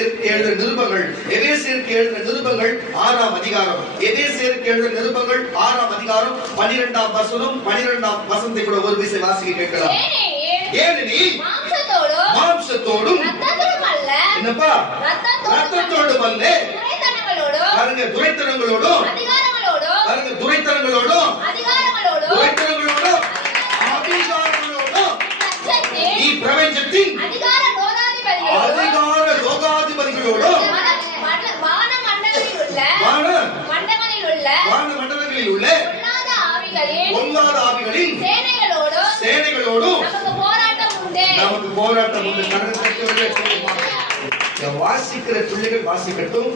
எபேசியருக்கு எழுதின நிருபங்கள், எபேசியருக்கு எழுதின நிருபங்கள் 6ஆம் அதிகாரம், எபேசியருக்கு எழுதின நிருபங்கள் 6ஆம் அதிகாரம் 12ஆம் வசனம், 12ஆம் வசனத்தை கூட ஒரு விசை வாசிக்க கேட்கலாம். ஏனெனில் மாம்சத்தோடும் என்னப்பா ரத்தத்தோடும் அல்ல, பாருங்க துரைத்தனங்களோடும், பாருங்க துரைத்தனங்களோடும், துரைத்தனங்களோடும், அதிகாரங்களோடும், நீ பிரபஞ்சத்தின் அதிகார லோகாதிபதிகளோடும், வானமண்டலங்களில் உள்ள பொல்லாத ஆவிகளின் சேனைகளோடும் நமக்கு போராட்டம் உண்டு. வாசிக்கிற பிள்ளைகள் வாசிக்கட்டும்,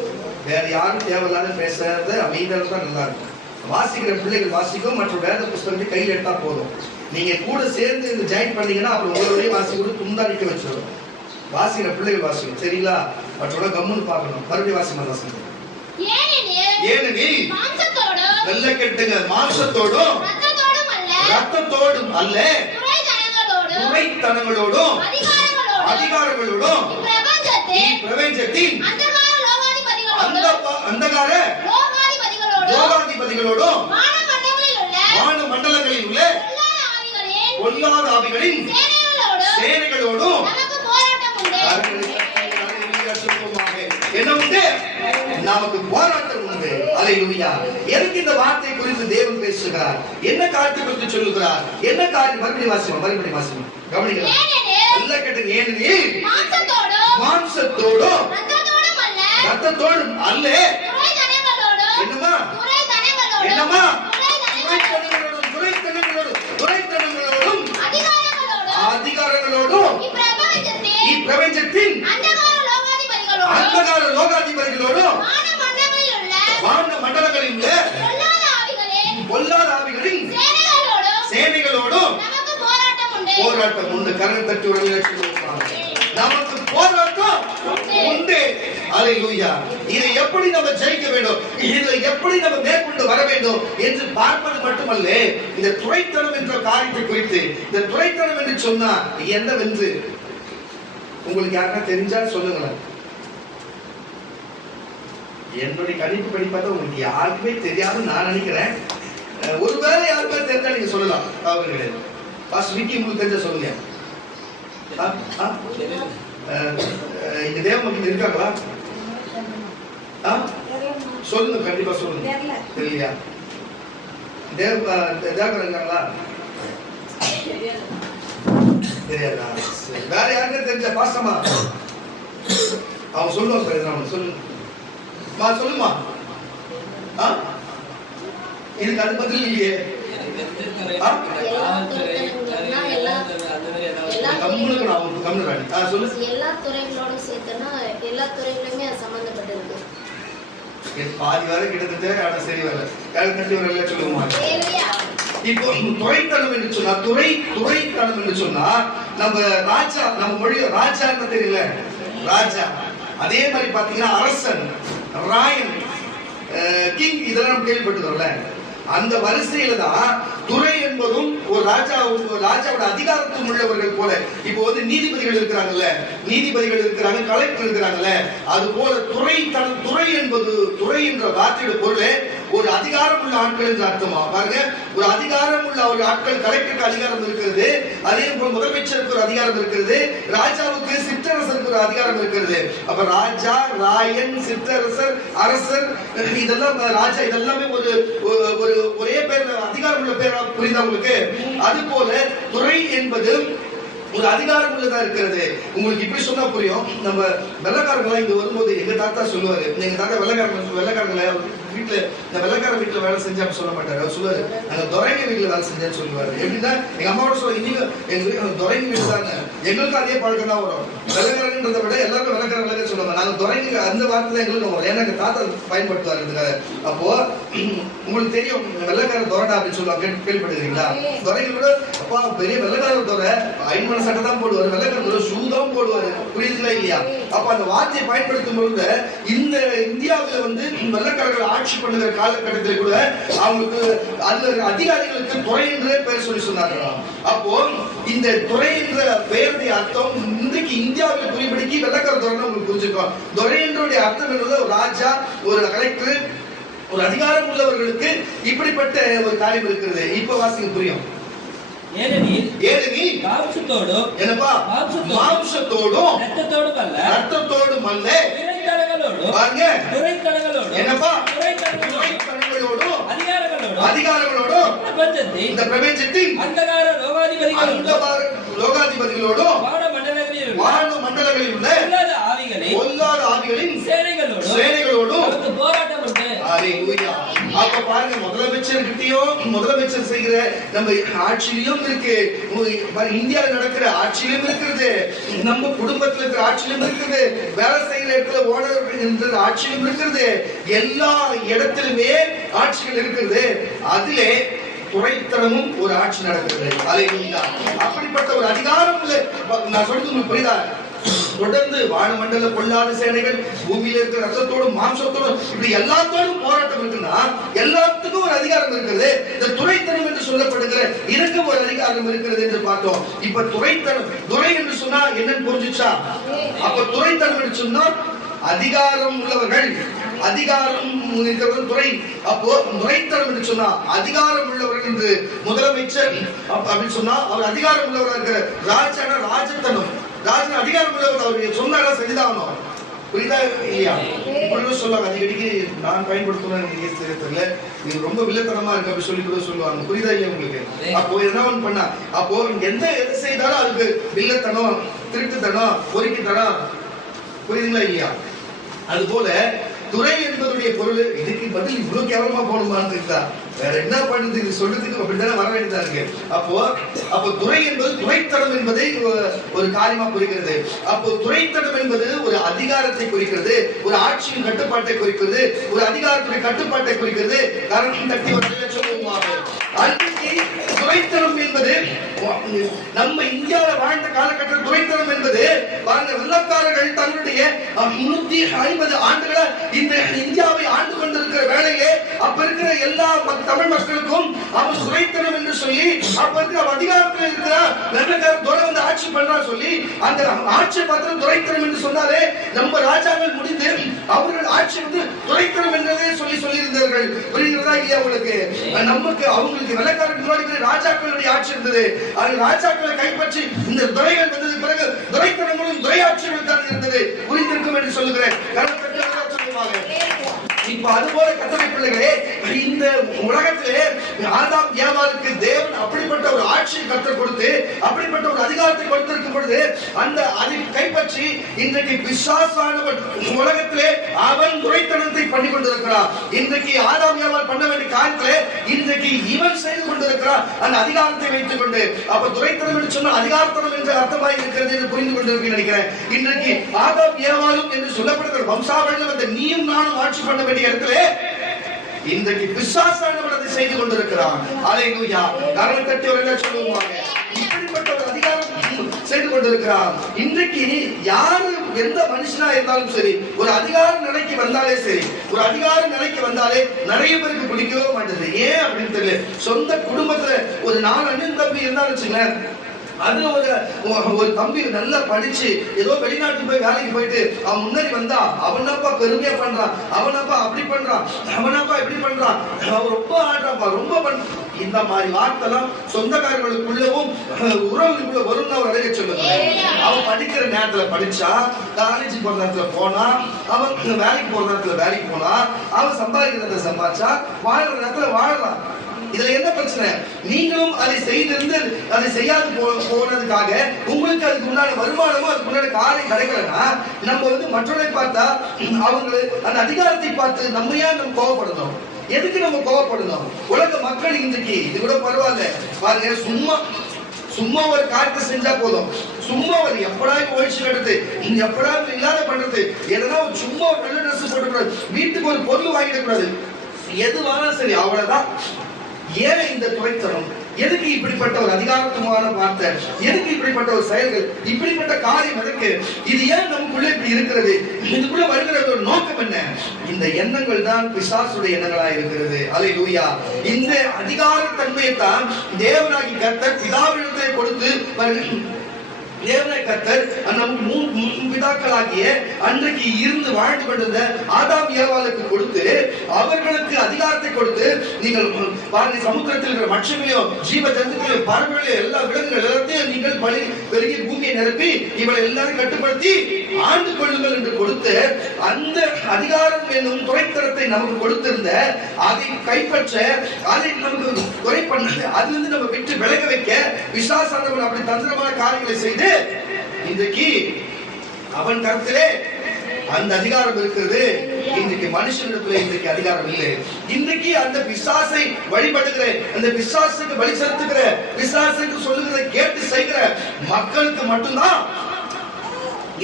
வேற யாரும் தேவையில்லாத பேசுறத அமைதியாக தான் நல்லா இருக்கும். வாசிக்கிற பிள்ளைகள் வாசிக்கும், மற்றும் வேத புஸ்தகத்தை கையில் எடுத்தா போதும். நீங்க கூட சேர்ந்து இந்த ஜாயின் பண்ணீங்கன்னா அப்புறம் உங்களுடைய வாசிக்க துண்டாடிக்க வச்சிடும். வாசிக்கிற பிள்ளைகள் வாசிக்கும், சரிங்களா? மற்றோட கம்முன்னு பார்க்கணும். மறுபடியும் வாசிமா வாசிங்க. ஏனெனில் நல்ல கெட்டுங்க, மாம்சத்தோடும் ரத்தத்தோடும் அல்ல, துரைத்தனங்களோடும் அதிகாரங்களோடும் பிரபஞ்சத்தின் அந்தகார லோகாதிபதிகளோடும் வான மண்டலங்களில் உள்ள பொல்லாத ஆவிகளின் சேனைகளோடும் என்ன உண்டு? நமக்கு போராட்டம் உண்டு. அல்லேலூயா. எதற்கு இந்த வார்த்தை குறித்து தேவன் பேசுகிறார்? என்ன காரியத்தை குறித்து சொல்லுகிறார்? என்ன காரியம்? மறுபடியும் வாசிமா, மறுபடியும் வாசிமா, கவனிக்கலாம். நல்ல கேட்டுங்க. ஏனெனில் மாம்சத்தோடும் ரத்தத்தோடும் அல்ல, என்னமா என்னமா துரைத்தனங்களோடும் அதிகாரங்களோடும் இப்பிரபஞ்சத்தின் அந்தகார லோகாதிபதிகளோடும் வான மண்டலங்களில் உள்ள பொல்லாத ஆவிகளின் சேனைகளோடும் போராட்டம் உண்டு. கரணம் தட்டி உடனே நமக்கு போராட்டம் உண்டு. அல்லேலூயா. இதை எப்படி நம்ம ஜெயிக்க வேண்டும், இதை எப்படி நம்ம மேற்கொண்டு வர வேண்டும் என்று பார்ப்பது மட்டுமல்ல, இந்த துரைத்தனம் என்ற காரியத்தை குறித்து, இந்த துரைத்தனம் என்று சொன்னா என்னவென்று உங்களுக்கு யாருன்னா தெரிஞ்சா சொல்லுங்களேன். என்னுடைய கணிப்பு படிப்பாத உங்களுக்கு யாருக்குமே தெரியாதுன்னு நான் நினைக்கிறேன். ஒருவேளை யாருக்குமே தெரிஞ்சா நீங்க சொல்லலாம். அவர்களே பாஸ்டர் விக்கி உங்களுக்கு தெரிஞ்ச சொல்லுங்க. இங்க தேவ மக்கள் இருக்காங்களா? சொல்லுங்க, கண்டிப்பா சொல்லுங்க. தெரியலையா? தேவன் இருக்காங்களா? தெரியாதா? வேற யாருக்கும் தெரிஞ்ச பாஸ்டமா அவங்க சொல்லுவாங்க. சொல்லுங்க சொல்லுமா. இதுக்கு அது பதில் இல்லையே. எல்லா துறைகளோட சேர்த்தனா எல்லா துறைகளுமே சம்பந்தப்பட்டிருக்கு. பாதி வரை கிட்டத்தட்ட சரி வரல. சொல்லுவோமா? இப்போ துரைத்தனம் என்று சொன்னா, துரைத்தனம் என்று சொன்னா நம்ம ராஜா, நம்ம மொழி ராஜா தெரியல, ராஜா. அதே மாதிரி பாத்தீங்கன்னா அரசன், ராயன், கிங், இதெல்லாம் கேள்விப்பட்டுக்கிறோம்ல. அந்த வரிசையில தான் துறை என்பதும் ஒரு ராஜாவோட அதிகாரத்துவம் உள்ளவர்கள் போல. இப்போ வந்து நீதிபதிகள் இருக்கிறாங்கல்ல, நீதிபதிகள் இருக்கிறாங்க, கலெக்டர் இருக்கிறாங்கல்ல, அது போல துறை என்பது, துறை என்ற வார்த்தையோட பொருள் ஒரு அதிகாரம் உள்ள ஆட்கள் என்று அர்த்தமா. பாருங்க, ஒரு அதிகாரம் உள்ள ஒரு ஆட்கள். கலெக்டருக்கு அதிகாரம் இருக்கிறது, அதே போல முதலமைச்சருக்கு ஒரு அதிகாரம் இருக்கிறது, ராஜாவுக்கு சிற்றரசருக்கு ஒரு அதிகாரம் இருக்கிறது. அப்ப ராஜா, ராயன், சிற்றரசர், அரசர், இதெல்லாம் ராஜா, இதெல்லாமே ஒரு ஒரே பேர், அதிகாரம் உள்ள பேரா புரியுதா உங்களுக்கு? அது போல துறை என்பது ஒரு அதிகாரம் உள்ளதா இருக்கிறது. உங்களுக்கு இப்படி சொன்னா புரியும். நம்ம வெள்ளக்காரங்களா இங்க வரும்போது எங்க தாத்தா சொல்லுவாரு, எங்க தாத்தா வெள்ளக்காரங்களை வீட்டுல, இந்த வெள்ளக்கார வீட்டுல வேலை செஞ்சான்னு சொல்ல மாட்டாரு. அவர் சொல்லுவாரு, நாங்க துரைங்க வீட்டுல வேலை செஞ்சேன்னு சொல்லுவாரு. எப்படின்னா எங்க அம்மாவோட சொல்ல, இன்னைக்கு எங்க துரைங்க வீடு தாங்க. எங்களுக்கு அதே பழக்கம் தான் வரும். வெள்ளக்காரன்றதை விட எல்லாருக்கும் வெள்ளக்காரங்களே சொல்லுவாங்க. நாங்க துரைங்க, அந்த வார்த்தை எங்களுக்கு வரும். ஏன்னா எங்க தாத்தா பயன்படுத்துவாரு. அப்போ உங்களுக்கு தெரியும், வெள்ளக்கார துரடா அப்படின்னு சொல்லுவாங்க. கேள்விப்பட்டிருக்கீங்களா? துரைங்க கூட அப்பா பெரிய வெள்ளக்கார துறை, ஐம்பது சட்டை தான் போடுவாரு, வெள்ளக்கார ஷூ தான் போடுவாரு. புரியுதுங்களா இல்லையா? அப்ப அந்த வார்த்தையை பயன்படுத்தும் பொழுது இந்த இந்தியாவில வந்து வெள்ளக்காரர்கள் ஆட்சி பண்ணுகிற காலகட்டத்தில் கூட அவங்களுக்கு அதுல அதிகாரிகளுக்கு துறை என்ற பெயர் சொல்லி சொன்னாங்க. அப்போ இந்த துறை என்ற பெயருடைய அர்த்தம் இன்றைக்கு இந்தியாவில் புரிபடிக்கு வெள்ளக்கார துறைன்னு உங்களுக்கு புரிஞ்சுக்கணும். துரை என்றுடைய அர்த்தம் என்பது ஒரு ராஜா, ஒரு கலெக்டர், ஒரு அதிகாரம் உள்ளவர்களுக்கு இப்படிப்பட்ட ஒரு காரியம் இருக்கிறது. இப்ப வாசிங்க புரியும். ஏனெனில் மாம்சத்தோடும் என்னப்பா மாம்சத்தோடும் ரத்தத்தோடும் அல்ல என்னப்பா துரைத்தனங்களோடும் அதிகாரங்களோடும் இந்த பிரபஞ்சத்தின் அந்தகார லோகாதிபதிகளோடும் வான மண்டலங்களில் உள்ள பொல்லாத ஆவிகளின் சேனைகளோடும் போராட்டம் உண்டு. அப்ப பாருங்க, முதலமைச்சர் செய்கிற நம்ம ஆட்சியிலும் இருக்கு, இந்தியாவில் நடக்கிற ஆட்சியிலும் இருக்கிறது, நம்ம குடும்பத்தில் இருக்கிற ஆட்சியிலும் இருக்கிறது, வேலை செய்கிற இடத்துல ஓனர் ஆட்சியிலும் இருக்கிறது, எல்லா இடத்திலுமே ஆட்சிகள் இருக்கிறது. அதிலே துரைத்தனமும் ஒரு ஆட்சி நடக்கிறது. அப்படிப்பட்ட ஒரு அதிகாரம் நான் சொல்றது உங்களுக்கு புரியுதா? தொடர்ந்து வானமண்டல பொல்லாத சேனைகள், பூமியில இருக்கிற ரத்தத்தோடும் மாம்சத்தோடும் இப்படி எல்லாத்தோடும் போராட்டம் இருக்குன்னா எல்லாத்துக்கும் ஒரு அதிகாரம் இருக்கிறது. இந்த துரைத்தனம் என்று சொல்லப்படுகிற இதற்கு ஒரு அதிகாரம் இருக்கிறது என்று பார்த்தோம். இப்ப துரைத்தனம், துரை என்று சொன்னா என்னன்னு புரிஞ்சுச்சா? அப்ப துரைத்தனம் என்று சொன்னா அதிகாரம் உள்ளவர்கள், அதிகாரம் இருக்கிறவர்கள் துறை. அப்போ துரைத்தனம் என்று சொன்னா அதிகாரம் உள்ளவர்கள் என்று முதலமைச்சர் அப்படின்னு சொன்னா அவர் அதிகாரம் உள்ளவராக இருக்கிற ராஜான ராஜத்தனம், ராஜன் அதிகாரம் உள்ளவர், அவர் சொன்னாரா செஞ்சுதான். புரியுதா இல்லையா? இப்படி சொல்லுவாங்க அடிக்கடிக்கு, நான் பயன்படுத்துறேன் தெரியல, நீங்க ரொம்ப வில்லத்தனமா இருக்கு அப்படி சொல்லி கூட சொல்லுவாங்க. புரியுதா இல்லையா உங்களுக்கு? அப்போ என்ன ஒண்ணு பண்ணா, அப்போ எதை செய்தாலும் அதுக்கு வில்லத்தனம், திருட்டுத்தனம், பொறுக்கித்தனம். புரியுதுங்களா இல்லையா? அது போல துறை என்பதுடைய பொருள். இதுக்கு பதில் இவ்வளவு கேவலமா போகணுமான்னு இருக்கா? வேற என்ன பண்ணுது? இது சொல்றதுக்கு அப்படித்தானே வர வேண்டியதா இருக்கு. அப்போ துறை என்பது துரைத்தனம் என்பதை ஒரு காரியமா குறிக்கிறது. அப்போ துரைத்தனம் என்பது ஒரு அதிகாரத்தை குறிக்கிறது, ஒரு ஆட்சியின் கட்டுப்பாட்டை குறிக்கிறது, ஒரு அதிகாரத்துடைய கட்டுப்பாட்டை குறிக்கிறது. கரணம் தட்டி சொல்லுவாங்க. அன்றைக்கு துரைத்தனம் என்பது நம்ம இந்தியாவில் வாழ்ந்த காலகட்டத்தில் துரைத்தனம் என்பது பாருங்க, வெள்ளக்காரர்கள் தன்னுடைய 350 ஆண்டுகள இந்த இந்தியாவை ஆண்டு கொண்டிருக்கிற வேளையிலே அப்ப இருக்கிற எல்லா தமிழ் மக்களுக்கும் அவன் துரைத்தனம் என்று சொல்லி அப்ப இருக்கிற அதிகாரத்தில் இருக்கிற வெள்ளக்காரத்தோட வந்து ஆட்சி பண்றா சொல்லி அந்த ஆட்சி பத்திரம் துரைத்தனம் என்று சொன்னாலே நம்ம ராஜாக்கள் முடிந்து அவர்கள் ஆட்சி வந்து துரைத்தனம் என்றதே சொல்லி இருந்தார்கள். புரிகிறதா இல்லையா உங்களுக்கு? நமக்கு அவங்களுக்கு வெள்ளக்காரர்கள் ராஜாக்களுடைய ஆட்சி இருந்தது. அது ராஜாக்களை கைப்பற்றி இந்த துறைகள் வந்தது பிறகு துரைத்தனங்களும் துறை ஆட்சிகள் தான் இருந்தது. புரிந்திருக்கும் என்று சொல்லுகிறேன். இப்ப அதுபோல கர்த்தருடைய பிள்ளைகளே, இந்த உலகத்திலே ஆதாம் ஏவாளுக்கு தேவன் அப்படிப்பட்ட ஒரு ஆட்சியை கர்த்தர் கொடுத்து அப்படிப்பட்ட ஒரு அதிகாரத்தை கொடுத்திருக்கும் பொழுது அந்த அதை கைப்பற்றி இன்றைக்கு பிசாசானவன் உலகத்திலே அவன் துரைத்தனத்தை பண்ணி கொண்டிருக்கிறான். இன்றைக்கு ஆதாம் ஏவாள் பண்ண வேண்டிய காரியத்திலே இன்றைக்கு இவன் செய்து கொண்டிருக்கிறான் அந்த அதிகாரத்தை வைத்துக் கொண்டு. அப்ப துரைத்தனம் என்று சொன்ன அதிகாரத்தனம் என்ற அர்த்தமாய் இருக்கிறது என்று புரிந்து கொண்டிருக்கேன் நினைக்கிறேன். இன்றைக்கு ஆதாம் ஏவாளும் என்று சொல்லப்படுகிற வம்சாவளியில் அந்த நீயும் நானும் ஆட்சி பண்ண வேண்டிய இடத்துல இன்றைக்கு பிசாசானவன் அதை செய்து கொண்டிருக்கிறான். அல்லேலூயா. கரங்களை தட்டி வரல சொல்லுவாங்க. இப்படிப்பட்ட ஒரு அதிகாரம் செய்து கொண்டிருக்கிறான். இன்றைக்கு யாரு எந்த மனுஷனா இருந்தாலும் சரி, ஒரு அதிகார நிலைக்கு வந்தாலே சரி, ஒரு அதிகார நிலைக்கு வந்தாலே நிறைய பேருக்கு பிடிக்கவே மாட்டேது. ஏன் அப்படின்னு தெரியல. சொந்த குடும்பத்துல ஒரு 4 அண்ணன் தம்பி இருந்தாலும் வச்சுங்களேன், அதுல ஒரு தம்பி நல்லா படிச்சு ஏதோ வெளிநாட்டுக்கு போய் வேலைக்கு போயிட்டு அவன் முன்னாடி வந்தா அவனப்பா பெருமையா பண்றான், அவனப்பா அப்படி பண்றான், அவனப்பா இப்படி பண்றான், அவன் ரொம்ப ஆடுறாப்பா, ரொம்ப பண்றான். இந்த மாதிரி வார்த்தைலாம் சொந்தக்காரர்களுக்குள்ளவும் உறவுகளுக்குள்ள வரும்னு அவர் அடைய சொல்லுங்க. அவன் படிக்கிற நேரத்துல படிச்சா, காலேஜ் போற நேரத்துல போனா, அவன் வேலைக்கு போற நேரத்துல வேலைக்கு போனா, அவன் சம்பாதிக்கிற நேரத்துல சம்பாதிச்சா, வாழ்ற நேரத்துல வாழலாம். இதுல என்ன பிரச்சனை? நீங்களும் அதை செய்திருந்து அதை செய்யாது போனதுக்காக உங்களுக்கு அதுக்கு முன்னாடி வருமானமும் அதுக்கு முன்னாடி காரியம் கிடைக்கலன்னா நம்ம வந்து மற்றவர்களை பார்த்தா அவங்க அந்த அதிகாரத்தை பார்த்து நம்ம ஏன் நம்ம கோவப்படணும்? எதுக்கு நம்ம கோவப்படணும்? உலக மக்கள் இன்றைக்கு இது கூட பரவாயில்ல பாருங்க, சும்மா ஒரு காரியத்தை செஞ்சா போதும், சும்மா ஒரு எப்படா ஒழிச்சு கட்டுறது, எப்படா இல்லாத பண்றது, எதனா சும்மா ஒரு நல்ல ட்ரெஸ் போட்டுக்கூடாது, வீட்டுக்கு ஒரு பொருள் வாங்கிடக்கூடாது, எதுவானா சரி அவ்வளவுதான். ஏன் இந்த துரைத்தனம்? எதுக்கு இப்படிப்பட்ட ஒரு அதிகாரத்துவமான வார்த்தை? எதுக்கு இப்படிப்பட்ட ஒரு செயல்கள்? இப்படிப்பட்ட காரியம் எதற்கு? இது ஏன் நமக்குள்ள இப்படி இருக்கிறது? இதுக்குள்ள வருகிற ஒரு நோக்கம் என்ன? இந்த எண்ணங்கள் தான் பிசாசுடைய எண்ணங்களா இருக்கிறது. அல்லேலூயா. இந்த அதிகார தன்மையை தான் தேவனாகி கர்த்தர் பிதாவிடத்திலே கொடுத்து தேவனாய் கர்த்தர் நம் முன்பிதாக்களாகிய அன்றைக்கு இருந்து வாழ்ந்து கொண்டிருந்த ஆதாம் ஏவாளுக்கு கொடுத்து அவர்களுக்கு அதிகாரத்தை கொடுத்து, நீங்கள் பாருங்க, சமுத்திரத்தில் இருக்கிற மட்சங்களையும் ஜீவ ஜந்துக்களையும் பறவைகளையும் எல்லா விலங்குகள் எல்லாத்தையும் நீங்கள் பெருகி பூமியை நிரப்பி இவளை எல்லாரும் கட்டுப்படுத்தி ஆண்டு கொள்ளுங்கள் என்று கொடுத்து அந்த அதிகாரம் என்னும் துறைத்தரத்தை நமக்கு கொடுத்திருந்த அதை கைப்பற்ற, அதை நமக்கு குறை பண்ண, அதிலிருந்து நம்ம விட்டு விலக வைக்க பிசாசானவன் அப்படி தந்திரமான காரியங்களை செய்து இன்றைக்கு அவன் கருத்திலே அந்த அதிகாரம் இருக்கிறது. இன்றைக்கு மனுஷனிடத்துல இன்றைக்கு அதிகாரம் இல்லை. இன்றைக்கு அந்த பிசாசை வழிபடுகிற, அந்த பிசாசுக்கு வழி செலுத்துகிற, பிசாசுக்கு சொல்லுகிறத கேட்டு செய்கிற மக்களுக்கு மட்டும்தான்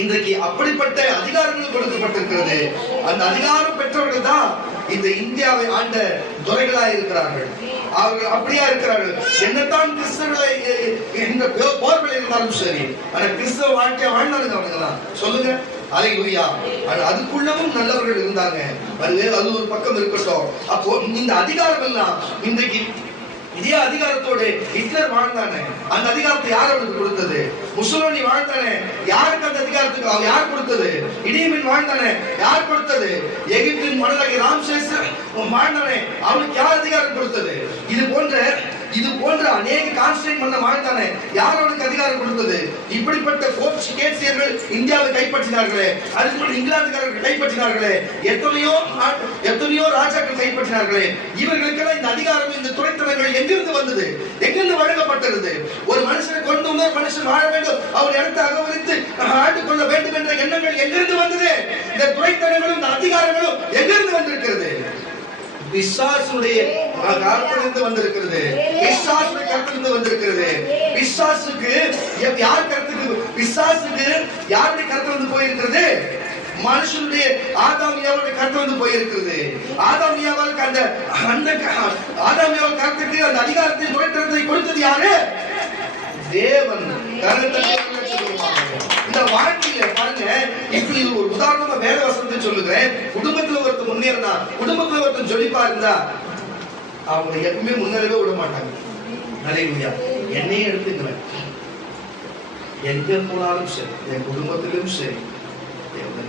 இன்றைக்கு அப்படிப்பட்ட அதிகாரங்கள் கொடுக்கப்பட்டிருக்கிறது. அந்த அதிகாரம் பெற்றவர்கள் தான் இந்த இந்தியாவை ஆண்ட துறைகளாக இருக்கிறார்கள். அவர்கள் அப்படியா இருக்கிறார்கள். என்னத்தான் கிறிஸ்தவர்களை இந்த போர்களை இருந்தாலும் சரி, ஆனா கிறிஸ்தவ வாழ்க்கையா வாழ்ந்தாங்க அவங்கதான். சொல்லுங்க, அல்லேலூயா. அதுக்குள்ளவும் நல்லவர்கள் இருந்தாங்க. அது ஒரு பக்கம் இருக்கட்டும். அப்போ இந்த அதிகாரம் எல்லாம் இன்றைக்கு இதே அதிகாரத்தோடு ஹிட்லர் வாழ்ந்தானே, அந்த அதிகாரத்தை யார் அவனுக்கு கொடுத்தது? முசோலினி வாழ்ந்தானே, யாருக்கு அந்த அதிகாரத்துக்கு அவன் யார் கொடுத்தது? இடியமின் வாழ்ந்தானே, யார் கொடுத்தது? எகிப்தின் மன்னராகிய ராம்சேஸ் வாழ்ந்தானே, அவனுக்கு யார் அதிகாரம் கொடுத்தது? இது போன்ற அநேக கான்ஸ்டன்ட் மன்னர் வாழ்ந்தானே, யார் அவனுக்கு அதிகாரம் கொடுத்தது? இப்படிப்பட்ட போர்ச்சுகீசியர்கள் இந்தியாவை கைப்பற்றினார்களே, அதுக்கு இங்கிலாந்துக்காரர்கள் கைப்பற்றினார்களே, எத்தனையோ ராஜாக்கள் கைப்பற்றினார்களே, இவர்களுக்கெல்லாம் இந்த அதிகாரம், இந்த துறைத்தனங்கள் எங்கிருந்து வந்தது? எங்கிருந்து வழங்கப்பட்டது? ஒரு மனுஷனை கொண்டு வந்து மனுஷன் வாழ வேண்டும், அவர் இடத்தை அகவரித்து ஆண்டு கொள்ள வேண்டும் என்ற எண்ணங்கள் எங்கிருந்து வந்தது? இந்த துறைத்தனங்களும் இந்த அதிகாரங்களும் எங்கிருந்து வந்திருக்கிறது? பிசாசுடைய கருத்திலிருந்து வந்திருக்கிறது. பிசாசுடைய கருத்திலிருந்து வந்திருக்கிறது. பிசாசுக்கு யார் கருத்துக்கு? பிசாசுக்கு யாருடைய கருத்திலிருந்து போயிருக்கிறது? மனுஷனுடைய ஆதாம் ஏவாளுடைய கருத்திலிருந்து போயிருக்கிறது. ஆதாம் ஏவாளுக்கு அந்த ஆதாம் ஏவாள் கருத்துக்கு அந்த அதிகாரத்தை துறைத்தனத்தை கொடுத்தது யாரு? தேவன். இந்த வாழ்க்கையில பாருங்க, இப்ப இது ஒரு உதாரணமா வேத வசனத்தை சொல்லுகிறேன். குடும்பத்துல ஒருத்தர் முன்னேறினா, குடும்பத்துல ஒருத்தர் ஜொலிப்பா இருந்தா அவங்க எப்பவுமே முன்னேறவே விட மாட்டாங்க. அல்லேலூயா. என்னையே எடுத்துக்கிறேன், எங்க போனாலும் சரி, என் குடும்பத்திலும் சரி,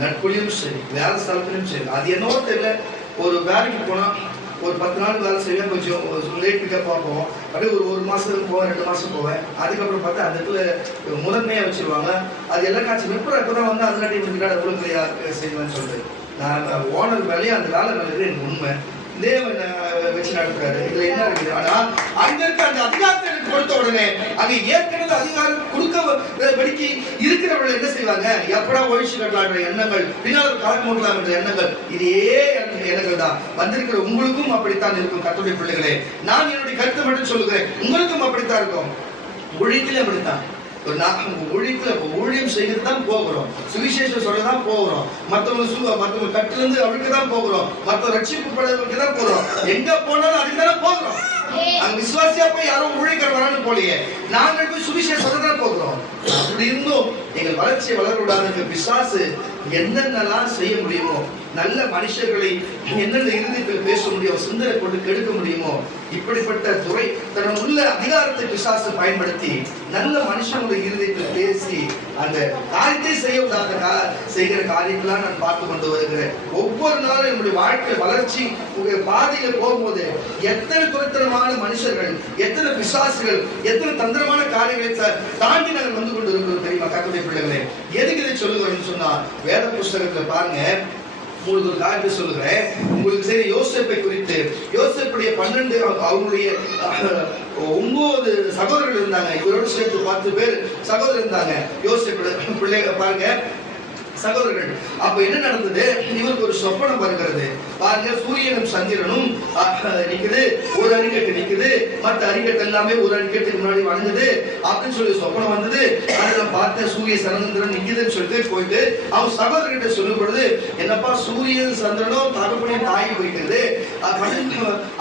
நட்புலையும் சரி, வேலை ஸ்தலத்திலும் சரி, அது என்னவோ தெரியல, ஒரு வேலைக்கு போனா ஒரு 10 நாள் வேலை செய்வேன், கொஞ்சம் லேட் பிக்கப்பாக போவோம். அப்படியே ஒரு மாசம் போவேன், 2 மாசம் போவேன். அதுக்கப்புறம் பார்த்தா அந்த இடத்துல முதன்மையா வச்சிருவாங்க. அது எல்லாம் காட்சி எப்பறம் இப்பதான் வந்து அதனாடி எவ்வளவு பெரிய செய்வேன்னு சொல்லிட்டு நான் ஓனர் வேலையை அந்த வேலை நல்லது எனக்கு உண்மை. தேவன் வச்சு நடத்துறாரு. இதுல என்ன இருக்குது? ஆனா அங்க இருக்க அந்த அதிகாரத்தை எனக்கு கொடுத்த உடனே அங்க ஏற்கனவே அதிகாரம் கொடுக்க படிக்க இருக்கிறவர்கள் என்ன செய்வாங்க? எப்படா ஒழிச்சு கட்டலான்ற எண்ணங்கள், பின்னால் கலக்க முடியலாம் என்ற எண்ணங்கள், இதே எண்ணங்கள் தான் வந்திருக்கிற உங்களுக்கும் அப்படித்தான் இருக்கும். கர்த்தருடைய பிள்ளைகளே, நான் என்னுடைய கருத்தை மட்டும் சொல்லுகிறேன், உங்களுக்கும் அப்படித்தான் இருக்கும். ஒழிக்கல அப்படித்தான். ஊழியம் செய்யறது தான் போகிறோம், சுவிசேஷம் சொல்லதான் போகிறோம், மற்றவங்க கட்டிலிருந்து அவளுக்கு தான் போகிறோம், மற்ற ரட்சிப்பு படுறதுக்கு தான் போகிறோம். எங்க போனாலும் அதுக்கு தானே போகிறோம். அங்க விசுவாசியா போய் யாரும் ஊழியக்கார வரான்னு போலியே, நாங்கள் போய் சுவிசேஷம் சொல்லதான் போகிறோம். அப்படி இருந்தும் எங்கள் வளர்ச்சியை வளர விடாத பிசாசு என்னென்னலாம் செய்ய முடியுமோ, நல்ல மனுஷர்களை என்னென்ன இறுதியில் பேச முடியும், சிந்தனை கொண்டு கெடுக்க முடியுமோ, இப்படிப்பட்ட துறை தன் உள்ள அதிகாரத்தை பிசாசு பயன்படுத்தி நல்ல மனுஷனுடைய இறுதியில் பேசி அந்த காரியத்தை செய்கிற காரியங்களாம் நான் பார்த்து கொண்டு வருகிறேன். ஒவ்வொரு நாளும் என்னுடைய வாழ்க்கை வளர்ச்சி பாதையில போகும்போது எத்தனை துறைத்தனமான மனுஷர்கள், எத்தனை பிசாசுகள், எத்தனை தந்திரமான காரியங்களை தாண்டி நாங்கள் வந்து கொண்டு இருக்கிறோம் தெரியுமா? கர்த்தருடைய பிள்ளைகளே, எதுக்கு இதை சொல்லுகிறேன்னு சொன்னா, வேத புஸ்தகத்துல பாருங்க, உங்களுக்கு ஒரு காரியத்தை சொல்லுகிறேன். உங்களுக்கு சரி, யோசேப்பை குறித்து, யோசேப்புடைய 12 அவங்களுடைய 9 சகோதரர்கள் இருந்தாங்க. இவரோடு சேர்த்து 10 பேர் சகோதரர் இருந்தாங்க. யோசேப்பு பிள்ளைங்க பாருங்க, சகோதரர்கள். அப்ப என்ன நடந்தது? இவருக்கு ஒரு சொப்பனம் வருகிறது. பாருங்க, சூரியனும் சந்திரனும் நிக்குது, ஒரு அரிக்கட்டு நிக்குது, மற்ற அரிக்கட்டு எல்லாமே ஒரு அரிக்கட்டுக்கு முன்னாடி வணங்குது அப்படின்னு சொல்லி சொப்பனம் வந்தது. அதை பார்த்த சூரிய சந்திரன் நிக்குதுன்னு சொல்லிட்டு போயிட்டு அவன் சகோதரர்கிட்ட சொல்லும் பொழுது, என்னப்பா சூரியன் சந்திரனும் தகப்பனையும் தாய் போயிட்டு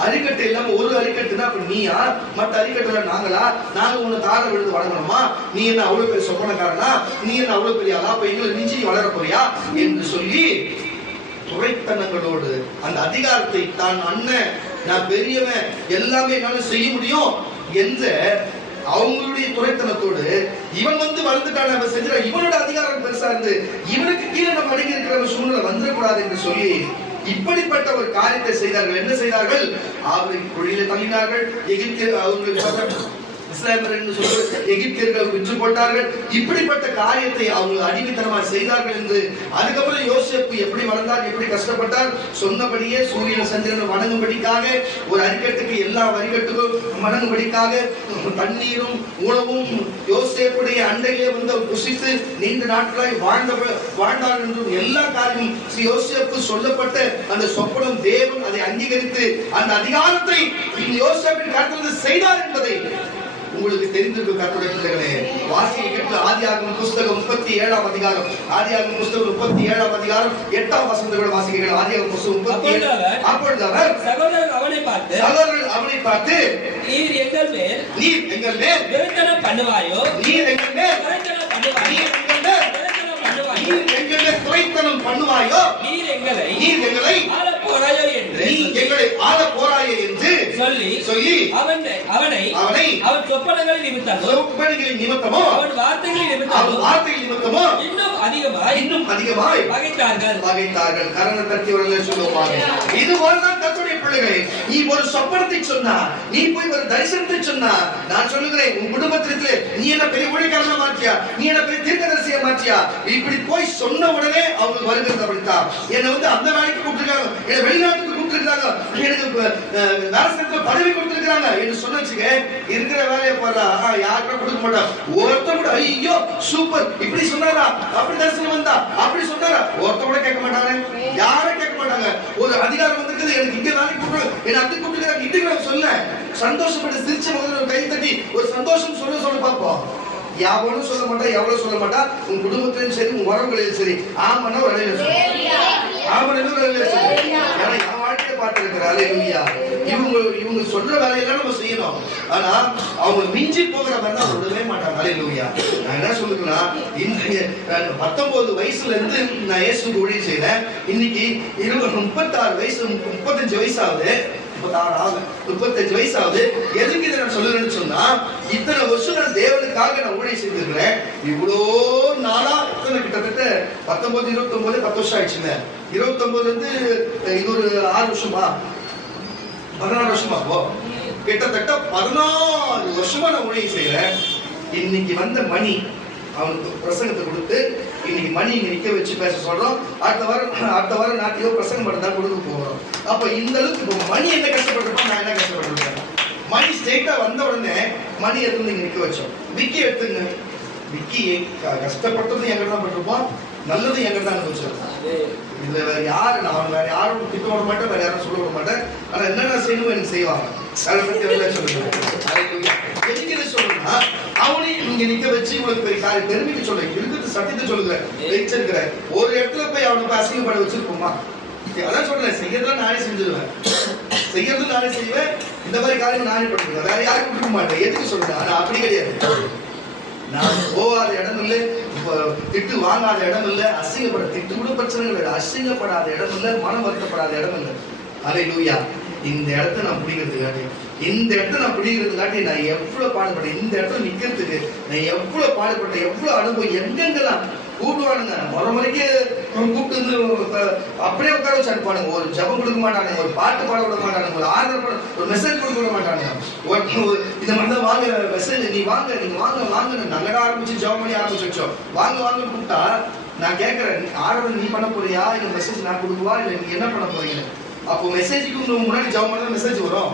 அரிக்கட்டு இல்லாம ஒரு அரிக்கட்டுனா அப்ப நீயா, மற்ற அரிக்கட்டுல நாங்களா, நாங்க உன்னை தார விழுந்து வணங்கணுமா, நீ என்ன அவ்வளவு பெரிய சொப்பனக்காரனா, நீ என்ன அவ்வளவு பெரிய ஆளா, அப்ப எங்களை மிஞ்சி வளர போறியா என்று சொல்லி துரைத்தனங்களோடு அந்த அதிகாரத்தை தான் அண்ணன், நான் பெரியவன், எல்லாமே என்னால செய்ய முடியும் என்ற அவங்களுடைய துறைத்தனத்தோடு இவன் வந்து வளர்ந்துட்டான், அவன் செஞ்சா இவனோட அதிகாரம் பெருசா இருந்து இவனுக்கு கீழே நம்ம அடங்கி இருக்கிற சூழ்நிலை வந்துடக்கூடாது என்று சொல்லி இப்படிப்பட்ட ஒரு காரியத்தை செய்தார்கள். என்ன செய்தார்கள்? அவரை குழியில தள்ளினார்கள். எகிப்தியர் அவங்களுக்கு எகிப்தியர்கள் விற்று போட்டார்கள். இப்படிப்பட்ட காரியத்தை அவங்க அடிமைத்தனமாக செய்தார்கள் என்று அதுக்கப்புறம் யோசேப்பு எப்படி வளர்ந்தார், எப்படி கஷ்டப்பட்டார், சொன்னபடியே சூரியன் சந்திரன் வணங்கும்படிக்காக ஒரு அரிக்கட்டுக்கு எல்லா வரிகட்டுக்கும் வணங்கும்படிக்காக தண்ணீரும் உணவும் யோசேப்புடைய அண்டையிலே வந்து புசித்து நீண்ட நாட்களாய் வாழ்ந்தார் என்றும் எல்லா காரியமும் யோசேப்பு சொல்லப்பட்ட அந்த சொப்பனம் தேவன் அதை அங்கீகரித்து அந்த அதிகாரத்தை யோசேப்பின் கருத்தில் செய்தார் என்பதை உங்களுக்கு தெரிந்திருக்கும். கர்த்தருடைய பிள்ளைகளே, வாசிக்க ஆதியாகமம் புஸ்தகம் 37ஆம் அதிகாரம், ஆதியாகமம் புஸ்தகம் 37ஆம் அதிகாரம் 8ஆம் வசனத்தோட வாசிக்கிறீர்கள். ஆதியாகமம் புஸ்தகம் 37. அப்பொழுது அவர் சகோதரர்கள் அவனை பார்த்து நீர் எங்கள் மேல் விருத்தனம் பண்ணுவாயோ, நீர் எங்கள் மேல் விருத்தனம் பண்ணுவாயோ, நீர் எங்கள் மேல் விருத்தனம் பண்ணுவாயோ, நீர் எங்கள் மேல் துரைத்தனம் பண்ணுவாயோ, நீர் எங்களை ஆளப் போறாயோ என்று நீ எங்களை ஆளப் போறாயோ என்று சொல்லி அவனை அவன் சொப்பனங்களின் நிமித்தமோ அவன் வார்த்தைகளின் நிமித்தமோ இன்னும் அதிகமாய் பகைத்தார்கள். கரண தட்டி வரல சொல்லுவாங்க. இது போலதான் கர்த்தருடைய பிள்ளைகளே, நீ ஒரு சொப்பனத்தை சொன்னா, நீ போய் ஒரு தரிசனத்தை சொன்னா, நான் சொல்லுகிறேன் உன் குடும்பத்திலே நீ என்ன பெரிய ஊழியக்காரனா மாற்றியா, நீ என்ன பெரிய தீர்க்கதரிசியா மாற்றியா, இப்படி போய் சொன்ன உடனே அவங்க வருகிறது. அப்படித்தான் என்னை வந்து அந்த வேலைக்கு கூப்பிட்டுருக்காங்க, என்னை வெளிநாட்டுக்கு கூப்பிட்டுருக்காங்க, எனக்கு வேலை பதவி கொடுத்துருக்காங்க என்று சொன்னச்சுக்க இருக்கிற வேலையை போறா யாருக்கும் கொடுக்க மாட்டான். ஒருத்தர் கூட ஐயோ சூப்பர் இப்படி சொன்னாரா, அப்படி தரிசனம் வந்தா, அப்படி சொன்னாரா, ஒருத்தர் கூட கேட்க மாட்டாங்க, யாரும் கேட்க மாட்டாங்க. ஒரு அதிகாரம் வந்திருக்குது, எனக்கு இங்க வேலைக்கு கூப்பிட்டு என்ன அப்படி கூப்பிட்டுருக்காங்க, இதுக்கு நான் சொல்ல சந்தோஷப்பட்டு சிரிச்ச முதல்ல கை தட்டி ஒரு சந்தோஷம் சொல்ல பார்ப்போம். யாவனும் சொல்ல மாட்டா, எவ்வளவு சொல்ல மாட்டா, உன் குடும்பத்திலும் சரி உன் உறவுகளிலும் சரி ஆமன்னா ஒரு அடையில சொல்லு, ஆமன்னு ஒரு அடையில சொல்லு. ஏன்னா என் வாழ்க்கையை பார்த்திருக்கிறாரு. இவங்க சொல்ற வேலையெல்லாம் நம்ம செய்யணும். ஆனா அவங்க மிஞ்சி போகிற மாதிரி தான் சொல்லவே மாட்டாங்க. அலையிலூயா. நான் என்ன சொல்லுறேன்னா, இந்த 19 வயசுல இருந்து நான் இயேசுக்கு ஊழியம் செய்தேன். இன்னைக்கு 36 வயசு 35 வயசாகுது, 35 வயசாவது. எதுக்கு இதை நான் சொல்லுறேன்னு சொன்னா, இத்தனை வருஷம் நான் தேவனுக்காக நான் ஊழியம் செய்திருக்கிறேன். இவ்வளோ நாளா இத்தனை கிட்டத்தட்ட 19 29 10 வருஷம் ஆயிடுச்சுங்க. 29 இருந்து இது ஒரு 6 வருஷமா 16 வருஷமா கிட்டத்தட்ட 14 வருஷமா நான் ஊழியம் செய்யறேன். இன்னைக்கு வந்த மணி அவனுக்கு பிரசங்கத்தை கொடுத்து இன்னைக்கு மணி இங்க நிக்க வச்சு பேச சொல்றோம். அடுத்த வாரம் நாட்டியோ பிரசங்கம் பண்ண தான் கொடுக்க போகிறோம். அப்ப இந்த அளவுக்கு இப்போ மணி என்ன கஷ்டப்பட்டிருப்போம், நான் என்ன கஷ்டப்பட்டிருக்கேன். மணி ஸ்ட்ரெயிட்டா வந்த உடனே மணி எடுத்து இங்க நிக்க வச்சோம். விக்கி எடுத்துங்க, விக்கி கஷ்டப்பட்டதும் எங்கிட்ட தான் பட்டிருப்போம், நல்லதும் எங்கிட்ட தான் அனுபவிச்சிருக்கோம். இதுல வேற யாரு, நான் வேற யாரும் திட்ட விட மாட்டேன், வேற யாரும் சொல்ல விட மாட்டேன். ஆனா என்னென்ன செய்யணும் எனக்கு செய்வாங்க. அதை பத்தி எல்லாம் சொல்லுங்க. எதுக்கு இதை சொல்றேன்னா, அவனையும் இங்க நிக்க வச்சு உங்களுக்கு பெரிய காரியம் பெருமைக்கு சொல்றேன், இருக்கிறது சத்தியத்தை சொல்லுகிறேன், வச்சிருக்கிறேன். ஒரு இடத்துல போய் அவனை போய் அசிங்கப்பட வச்சிருப்போமா? அதான் சொல்றேன், செய்யறதுலாம் நானே செஞ்சிருவேன், செய்யறதும் நானே செய்வேன். இந்த மாதிரி காரியம் நானே பண்ணுவேன், வேற யாரும் கொடுக்க மாட்டேன். எதுக்கு சொல்றேன்? ஆனா அப்படி கிடையாது. நான் போகாத இடம் இல்லை, திட்டு வாங்காத இடம் இல்லை, அசிங்கப்பட திட்டு கூட பிரச்சனை இல்லை, அசிங்கப்படாத இடம் இல்லை, மனம் வருத்தப்படாத இடம் இல்லை. அல்லேலூயா. இந்த இடத்த நான் பிடிக்கிறதுக்காட்டி, இந்த இடத்த நான் பிடிக்கிறதுக்காட்டி நான் எவ்வளவு பாடுபட்டேன். இந்த இடத்துல நிக்கிறதுக்கு நான் எவ்வளவு பாடுபட்டேன், எவ்வளவு அனுபவம். எங்கெங்கெல்லாம் கூப்பிடுவானுங்க, முறைக்கு கூப்பிட்டு வந்து அப்படியே உட்கார வச்சு அனுப்பானுங்க. ஒரு ஜபம் கொடுக்க மாட்டானுங்க, ஒரு பாட்டு பாட விட மாட்டானுங்க, ஒரு ஆதரவு ஒரு மெசேஜ் கொடுக்க விட மாட்டானுங்க. இந்த மாதிரி தான் வாங்க மெசேஜ், நீ வாங்க, நீங்க வாங்க வாங்கன்னு நல்லடா ஆரம்பிச்சு ஜபம் பண்ணி ஆரம்பிச்சு வச்சோம். வாங்க வாங்கன்னு கூப்பிட்டா நான் கேட்கறேன், ஆர்டர் நீ பண்ண போறியா, இந்த மெசேஜ் நான் கொடுக்குவா, இல்லை நீங்க என்ன பண்ண போறீங்க? அப்போ மெசேஜுக்கு முன்னாடி ஜபம் பண்ண மெசேஜ் வரும்.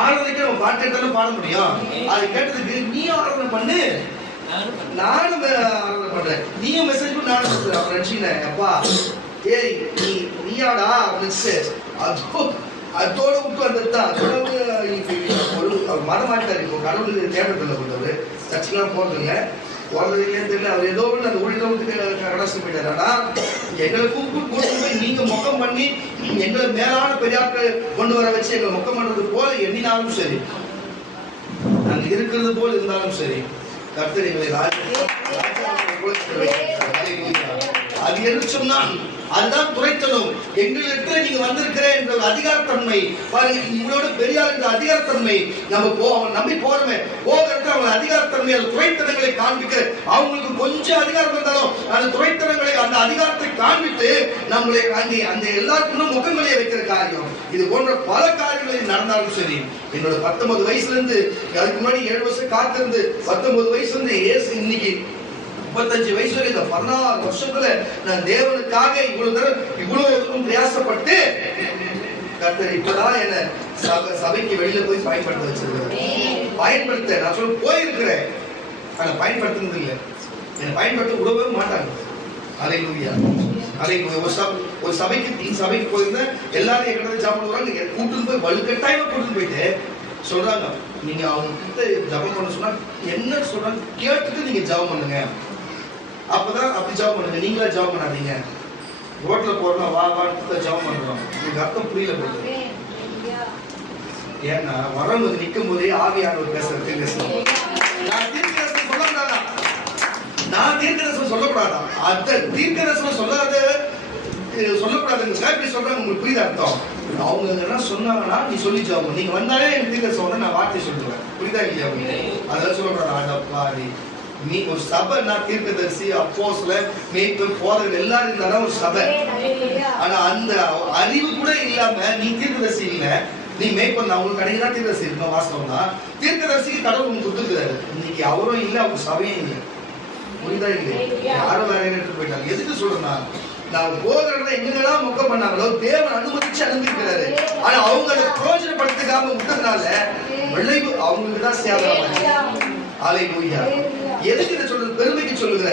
ஆராதனைக்கு நம்ம பாட்டு கேட்டாலும் பாட முடியும். அதை கேட்டதுக்கு நீ ஆராதனை பண்ணு, நானும் ஆராதனை பண்றேன், நீயும் மெசேஜ் பண்ணி நானும் சொல்றேன். அப்புறம் நினைச்சீங்க அப்பா ஏய் நீயாடா அப்படின்னு அதோட விட்டு வந்துட்டான். அவர் மரம் மாட்டார். இப்போ கடவுள் தேவையில்லை கொண்டவர், சர்ச்சுக்கெல்லாம் போடுறீங்க போடுறதுலேயே தெரியல. அவர் ஏதோ ஒன்று அந்த ஊழியத்துக்கு கடைசி போயிட்டார். ஆனா எங்களை கூப்பிட்டு போய் நீங்க மொக்கம் பண்ணி எங்களை மேலான பெரியாட்களை கொண்டு வர வச்சு எங்களை மொக்கம் பண்றது போல எண்ணினாலும் சரி, நாங்க இருக்கிறது போல் இருந்தாலும் சரி, கர்த்தர் எங்களை அது என்ன சொன்னா அதுதான் துரைத்தனம். எங்களிடத்துல நீங்க வந்திருக்கிற என்ற ஒரு அதிகாரத்தன்மை பாருங்க, இவங்களோட பெரியார் என்ற அதிகாரத்தன்மை நம்ம நம்பி போறோமே, போகிறது அவங்க அதிகாரத்தன்மை துரைத்தனங்களை காண்பிக்க அவங்களுக்கு கொஞ்சம் அதிகாரம் இருந்தாலும் அந்த துரைத்தனங்களை அந்த அதிகாரத்தை காண்பித்து நம்மளை அங்கே அந்த எல்லாருக்கும் முகங்களையே வைக்கிற காரியம். இது போன்ற பல காரியங்கள் நடந்தாலும் சரி, என்னோட 19 வயசுல இருந்து அதுக்கு முன்னாடி 7 வருஷம் காத்திருந்து 19 வயசுல இருந்து ஏசு இன்னைக்கு 35 வயசு வரை இந்த 16 வருஷத்துல நான் தேவனுக்காக இவ்வளவு பிரயாசப்பட்டு கர்த்தர் இப்பதான் என்ன சபைக்கு வெளியில போய் பயன்படுத்த வச்சிருக்காரு. பயன்படுத்த நான் சொல்ல போயிருக்கிறேன், ஆனா பயன்படுத்துறது இல்லை, என்னை பயன்படுத்த விடவே மாட்டாங்க. அல்லேலூயா, அல்லேலூயா. ஒரு சபைக்கு போயிருந்தேன், எல்லாரும் எங்கிட்ட ஜாபம் வருவாங்க, கூட்டுன்னு போய் வலுக்கட்டாயமா கூட்டுன்னு போயிட்டு சொல்றாங்க, நீங்க அவங்க கிட்ட ஜபம் பண்ண சொன்னா என்ன சொல்றாங்க கேட்டுட்டு நீங்க ஜபம் பண்ணுங்க, அப்பதான் அப்படி ஜபம் பண்ணுங்க, நீங்களா ஜபம் பண்ணாதீங்க. ரோட்ல போறோம் வா வாட்டு ஜபம் பண்றோம், உங்களுக்கு அர்த்தம் புரியல போகுது. ஏன்னா வரவங்க நிற்கும் போதே ஆவியானவர் பேசுறது நான் தீர்க்கதரிசனம் சொல்லக்கூடாதா, நான் தீர்க்கதரிசனம் சொல்லக்கூடாதா, அந்த தீர்க்கதரிசனம் சொல்லக்கூடாதுன்னு சொல்றாங்க. உங்களுக்கு புரியுது அர்த்தம்? அவங்க என்ன சொன்னாங்கன்னா நீ சொல்லி ஜபம், நீங்க வந்தாலே எனக்கு தீர்க்கதரிசனம் நான் வார்த்தை சொல்லுவேன், புரியுதா இல்லையா? அதெல்லாம் சொல்லக்கூடாது. ஆண்டப்பாடி நீ ஒரு சபை, நான் தீர்க்கதரிசி அப்போஸ்தலர் மேய்ப்பன் போதகர் எல்லாரும் இருந்தாலும் ஒரு சபை. ஆனா அந்த அறிவு கூட இல்லாம நீ தீர்க்கதரிசி இல்ல, நீ மேய்ப்பன் தான், உங்களுக்கு கடையில தீர்க்கதரிசி இருக்க வாஸ்தவம் தான். தீர்க்கதரிசிக்கு கடவுள் உங்களுக்கு கொடுத்துருக்காரு, இன்னைக்கு அவரும் இல்லை, அவங்க சபையும் இல்லை, புரியுதா இல்லையா? யாரும் வேற எடுத்து போயிட்டாங்க. எதுக்கு சொல்றேன்னா, நான் போகிறத எங்கெல்லாம் முக்கம் பண்ணாங்களோ தேவன் அனுமதிச்சு அனுமதிக்கிறாரு, ஆனா அவங்க அதை பிரயோஜனப்படுத்திக்காம விட்டதுனால விளைவு அவங்களுக்கு தான் சேதம். அல்லேலூயா. எதுக்கு இதை சொல்றது? பெருமைக்கு சொல்லுகிற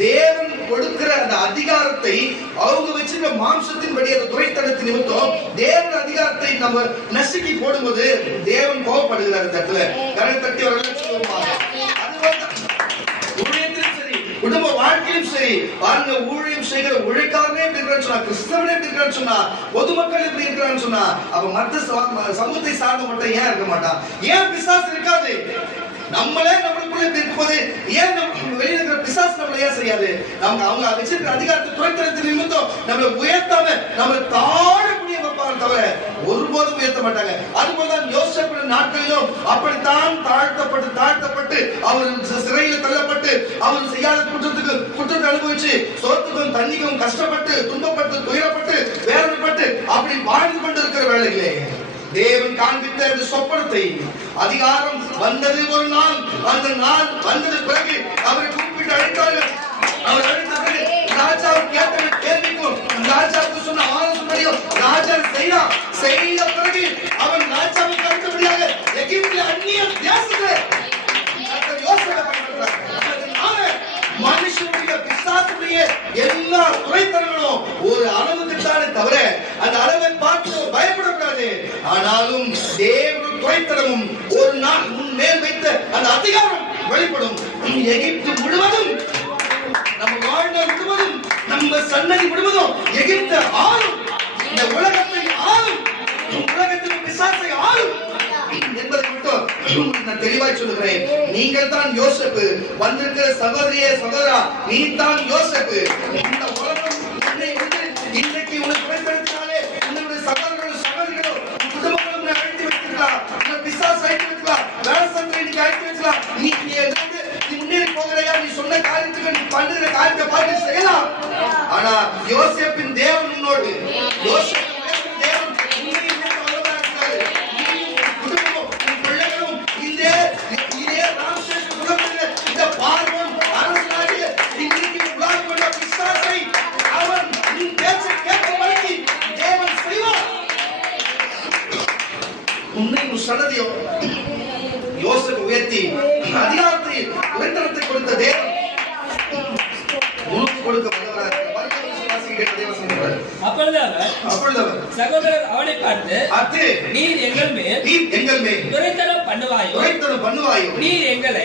தேவன் கொடுக்கிற அந்த அதிகாரத்தை அவங்க வச்சிருக்க மாம்சத்தின்படி அந்த துரைத்தனத்தின் நிமித்தம் தேவன் அதிகாரத்தை நம்ம நசுக்கி போடும்போது தேவன் கோபப்படுகிறார். இந்த இடத்துல கரை தட்டி வரலாம் சொல்லுவாங்க. ஊழியத்திலும் சரி, குடும்ப வாழ்க்கையும் சரி, பாருங்க, ஊழியம் செய்கிற உழைக்காரனே எப்படி இருக்கிறான்னு சொன்னா, கிறிஸ்தவனே எப்படி இருக்கிறான்னு சொன்னா, பொதுமக்கள் எப்படி இருக்கிறான்னு சொன்னா, அப்ப மத்த சமூகத்தை சார்ந்த மட்டும் ஏன் இருக்க மாட்டான்? ஏன் பிசாசு இருக்காது? நம்மளே நம்மளுக்குள்ள இருக்கும்போது ஏன் நம்ம வெளியில இருக்கிற பிசாசு நம்மள ஏன் செய்யாது? அவங்க வச்சிருக்கிற அதிகாரத்தை துரைத்தனத்தின் நிமித்தம் நம்மளை உயர்த்தாம நம்மளை தாழக்கூடிய வைப்பாங்க தவிர ஒருபோதும் உயர்த்த மாட்டாங்க. அதுபோலதான் யோசேப்பு நாட்களிலும் அப்படித்தான் தாழ்த்தப்பட்டு அவர் சிறையில தள்ளப்பட்டு அவர் செய்யாத குற்றத்தை அனுபவிச்சு சோத்துக்கும் தண்ணிக்கும் கஷ்டப்பட்டு துன்பப்பட்டு துயரப்பட்டு வேதனைப்பட்டு அப்படி வாழ்ந்து கொண்டு இருக்கிற வேளையிலே தேவன் காண்பித்த அந்த சொப்பனத்தை அதிகாரம் வந்தது ஒரு நாள், அந்த நாள் வந்தது பிறகு அவரை கூப்பிட்டு அழைத்தார்கள். அவர் அழைத்த பிறகு ராஜா கேட்ட கேள்விக்கும் ராஜாவுக்கு சொன்ன ஆலோசனையும் ராஜா செய்த பிறகு அவன் ராஜாவுக்கு அடுத்தபடியாக எகிப்தில் அந்நிய தேசத்தில் மனுஷனுடைய பிசாசுடைய எல்லா துரைத்தனங்களும் ஒரு அளவுக்கு தானே தவிர அந்த அளவை பார்த்து பயப்படக்கூடாது. ஆனாலும் தேவனுடைய துரைத்தனமும் ஒரு நாள் முன்மேல் வைத்த அந்த அதிகாரம் வெளிப்படும். எகிப்து முழுவதும், நம்ம வாழ்நாள் முழுவதும், நம்ம சன்னதி முழுவதும் எகிப்து ஆளும், இந்த உலகத்தை ஆளும், உலகத்தின் பிசாசை ஆளும் என்பதை மட்டும் நான் தெளிவாய் சொல்லுகிறேன். நீங்கள் தான் யோசேப்பு. வந்திருக்கிற சகோதரியே சகோதரா, நீ தான் யோசேப்பு. இந்த உலகம் இன்றைக்கு உனக்கு பயன்படுத்தினாலே உன்னுடைய சகோதரர்களும் சகோதரிகளும் குடும்பங்களும் அழைத்து வைத்திருக்கலாம், பிசாசு அழைத்து வைக்கலாம், வேலைசந்தை இன்னைக்கு அழைத்து வைக்கலாம். நீ முன்னேறி போகிறையா? நீ சொன்ன காரியத்துக்கு நீ பண்ணுகிற காரியத்தை பார்த்து செய்யலாம். ஆனா யோசேப்பின் தேவன் உன்னோடு, யோசேப்பின் தேவன் சன்னதியும் யோசேப்பு உயர்த்தி அதிகாரத்தை உயர்த்தனத்தை கொடுத்த தேவன் உனக்கு கொடுக்க வல்லவராக அப்பொழுது சகோதரர் அவனை பார்த்து, நீர் எங்கள் மேல் துரைத்தனம் பண்ணுவாயோ, நீர் எங்களை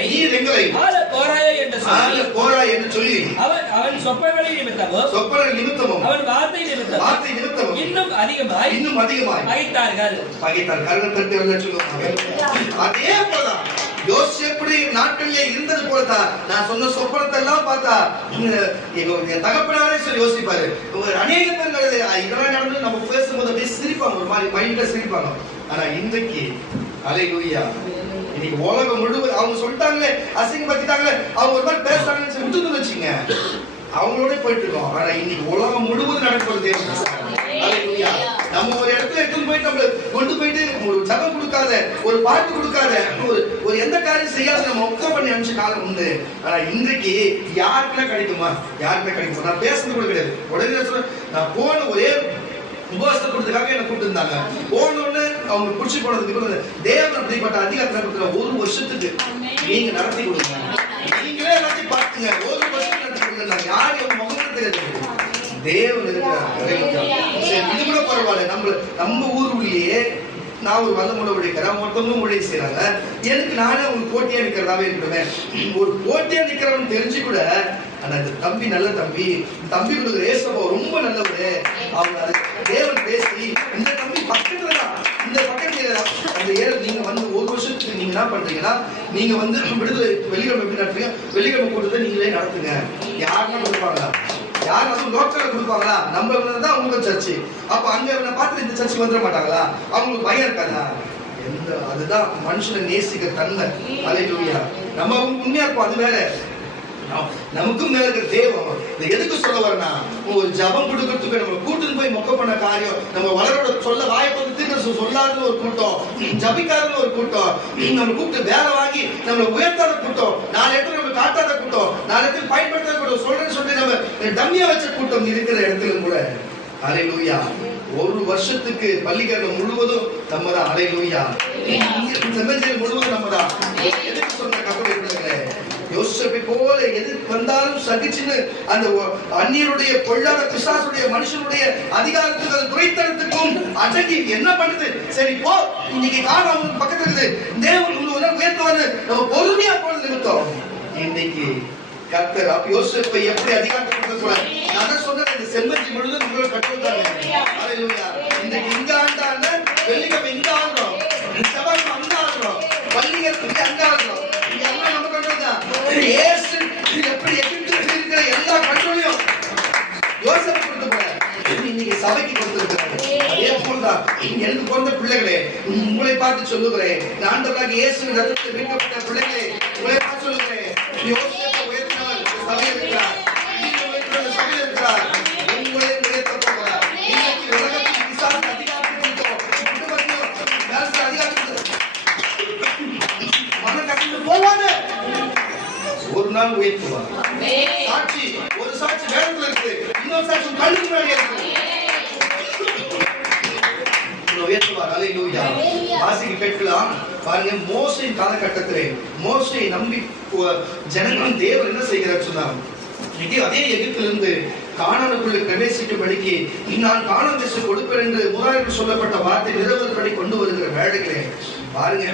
ஆள போராயோ என்று சொல்லி அவன் சொப்பனங்களின் நிமித்தமும் அவன் வார்த்தை நிமித்தமும் இன்னும் அதிகமாய் பகைத்தார்கள். கருணை தட்டி சொல்லுவாங்க. அதே போலதான் யோசேப்புடைய நாட்களிலே இருந்தது போலதான் நான் சொன்ன சொப்பனத்தை எல்லாம் பார்த்தா எங்க தகப்பனாரே சொல்லி யோசிப்பாரு. அநேக பேர்கள் இதெல்லாம் நடந்து நம்ம பேசும்போது அப்படியே சிரிப்பாங்க, ஒரு மாதிரி மைண்ட்ல சிரிப்பாங்க. ஆனா இன்றைக்கு அல்லேலூயா, இன்னைக்கு உலகம் முழுவதும் அவங்க சொல்லிட்டாங்களே, அசிங்கப்படுத்திட்டாங்களே, அவங்க ஒரு மாதிரி பேசுறாங்கன்னு சொல்லி விட்டுன்னு வச்சுங்க, அவங்களோட போயிட்டு இருக்கோம். ஆனா இன்னைக்கு உலகம் முழுவதும் நடக்கிறது அல்லேலூயா. நம்ம ஒரு இடத்துல எடுத்து போயிட்டு நம்ம கொண்டு போயிட்டு ஒரு ஜபம் கொடுக்காத, ஒரு பாட்டு கொடுக்காத, ஒரு எந்த காரியம் செய்யாத நம்ம ஒக்க பண்ணி அனுப்பிச்ச காலம் உண்டு. ஆனா இன்றைக்கு யாருக்குன்னா கிடைக்குமா? யாருக்குமே கிடைக்குமா? நான் பேசுறது கூட கிடையாது. உடனே சொல்ல, நான் போன ஒரே உபவாசத்தை கொடுத்ததுக்காக என்ன கூப்பிட்டு இருந்தாங்க. போனோன்னு அவங்க புடிச்சு போனதுக்கு தேவன் அப்படிப்பட்ட அதிகாரத்தை கொடுக்குற 1 வருஷத்துக்கு நீங்க நடத்தி கொடுங்க, நீங்களே எல்லாத்தையும் பார்த்துங்க. 1 வருஷம் நடத்தி கொடுங்க. யாரு அவங்க முகத்தை தெரியாது, தேவன் இருக்கிறார். இது கூட பரவாயில்ல. நம்ம ஊருக்குள்ளேயே நான் ஒரு வல்லமுறை உழைக்கிறேன், மொத்தமும் உழைப்பு செய்யறாங்க. எனக்கு நானே உங்களுக்கு போட்டியா நிக்கிறதாவே இருக்கணுமே. ஒரு போட்டியா நிக்கிறவன் தெரிஞ்சு கூட ஆனா இந்த தம்பி நல்ல தம்பி, தம்பி கொடுக்குற ஏசப்பா ரொம்ப நல்லவரு, அவங்க தேவன் பேசி இந்த தம்பி பக்கத்துலதான், இந்த பக்கத்துல அந்த ஏழு நீங்க வந்து 1 வருஷத்துக்கு நீங்க என்ன பண்றீங்கன்னா, நீங்க வந்து விடுதலை வெள்ளிக்கிழமை எப்படி நடத்துறீங்க, வெள்ளிக்கிழமை கூட்டத்தை நீங்களே நடத்துங்க. யாருன்னா கொடுப்பாங்களா? யாரும் அதுவும் லோக்கல்ல கொடுப்பாங்களா? நம்ம தான் உங்க சர்ச்சு. அப்ப அங்க பார்த்து இந்த சர்ச்சுக்கு வந்துட மாட்டாங்களா? அவங்களுக்கு பயம் இருக்காதா? அதுதான் மனுஷனை நேசிக்கிற தன்மை. அல்லேலூயா. நம்ம உண்மையா இருப்போம், அது வேற. நமக்கும் மேல இருக்கிற தேவன் எதுக்கு சொல்ல வரனா, ஒரு ஜபம் கொடுக்கறதுக்கு நம்ம கூட்டுன்னு போய் மொக்க பண்ண காரியம், நம்ம வளரோட சொல்ல வாய்ப்பு சொல்லாத ஒரு கூட்டம், ஜபிக்காத ஒரு கூட்டம், நம்ம கூப்பிட்டு வேலை வாங்கி நம்ம உயர்த்தாத கூட்டம், 4 இடத்துல நம்ம காட்டாத கூட்டம், 4 இடத்துல பயன்படுத்தாத கூட்டம், சொல்றேன்னு சொல்லி நம்ம டம்மியா வச்ச கூட்டம் இருக்கிற இடத்துல கூட அல்லேலூயா. 1 வருஷத்துக்கு பள்ளிக்கரணம் முழுவதும் நம்ம தான். அல்லேலூயா. செம்மஞ்சேரி முழுவதும் நம்ம தான். எதுக்கு சொன்ன கப்பலை யோசேப்பை போல எது வந்தாலும் சகிச்சுன்னு அந்த அந்நியருடைய பொல்லாத பிசாசுடைய மனுஷனுடைய அதிகாரத்துக்கு துரைத்தனத்துக்கும் அடங்கி என்ன பண்ணுது, சரி போ இன்னைக்கு காலம் அவங்களுக்கு பக்கத்துல இருக்குது, தேவன் உங்களுக்கு உயர்த்துவாரு, நம்ம பொறுமையா போனது நிமித்தம் இன்னைக்கு கர்த்தர் யோசேப்பை எப்படி அதிகாரத்தை சொல்றாரு. நான் சொன்னேன், இந்த செம்மஞ்சி முழுதும் நம்மளோட கட்டுறாங்க. அல்லேலூயா. இன்னைக்கு இங்க ஆண்டாங்க, வெள்ளிக்கிழமை இங்க ஆடுறோம், செவ்வாய்க்கிழமை அங்க ஆடுறோம், பள்ளிகள் அங்க ஆடுறோம். இயேசு எப்படி எகிப்தில் இருக்கிற எல்லா கட்டளையும் யோசேப்பு கொடுத்து போறார், இன்னைக்கு சபைக்கு கொடுத்திருக்கிறார். அதே போல்தான் எனக்கு பிறந்த பிள்ளைகளே, உங்களை பார்த்து சொல்லுகிறேன், ஆண்டவராகிய இயேசுவின் ரத்தத்தில் மீட்கப்பட்ட பிள்ளைகளே, உங்களை பார்த்து சொல்லுகிறேன், யோசேப்பை உயர்த்தினவர் சபையில் இருக்கிறார், சபையில் இருக்கிறார், உங்களை உயர்த்த போகிறார். இன்னைக்கு உலகத்தில் பிசாசு அதிகாரத்தை கொடுத்தோம், குடும்பத்தில் அதிகாரத்தை மன கட்டிட்டு போவாங்க, ஒரு நாள் உயர்த்துவார். சாட்சி, ஒரு சாட்சி வேதத்துல இருக்கு, இன்னொரு சாட்சி கண்ணுக்கு முன்னாடி இருக்கு, உயர்த்துவார். அல்லேலூயா. வாசிக்க கேட்கலாம் பாருங்க. மோசே காலகட்டத்திலே மோசே நம்பி ஜனங்களும் தேவன் என்ன செய்கிறார் சொன்னாங்க, அதே எகிப்திலிருந்து கானானுக்குள்ள பிரவேசிக்கும்படிக்கு நான் கானான் தேசம் கொடுப்பேன் என்று மூதாதையருக்கு சொல்லப்பட்ட வார்த்தை நிறைவேறும்படி கொண்டு வருகிற வேளைகளே பாருங்க,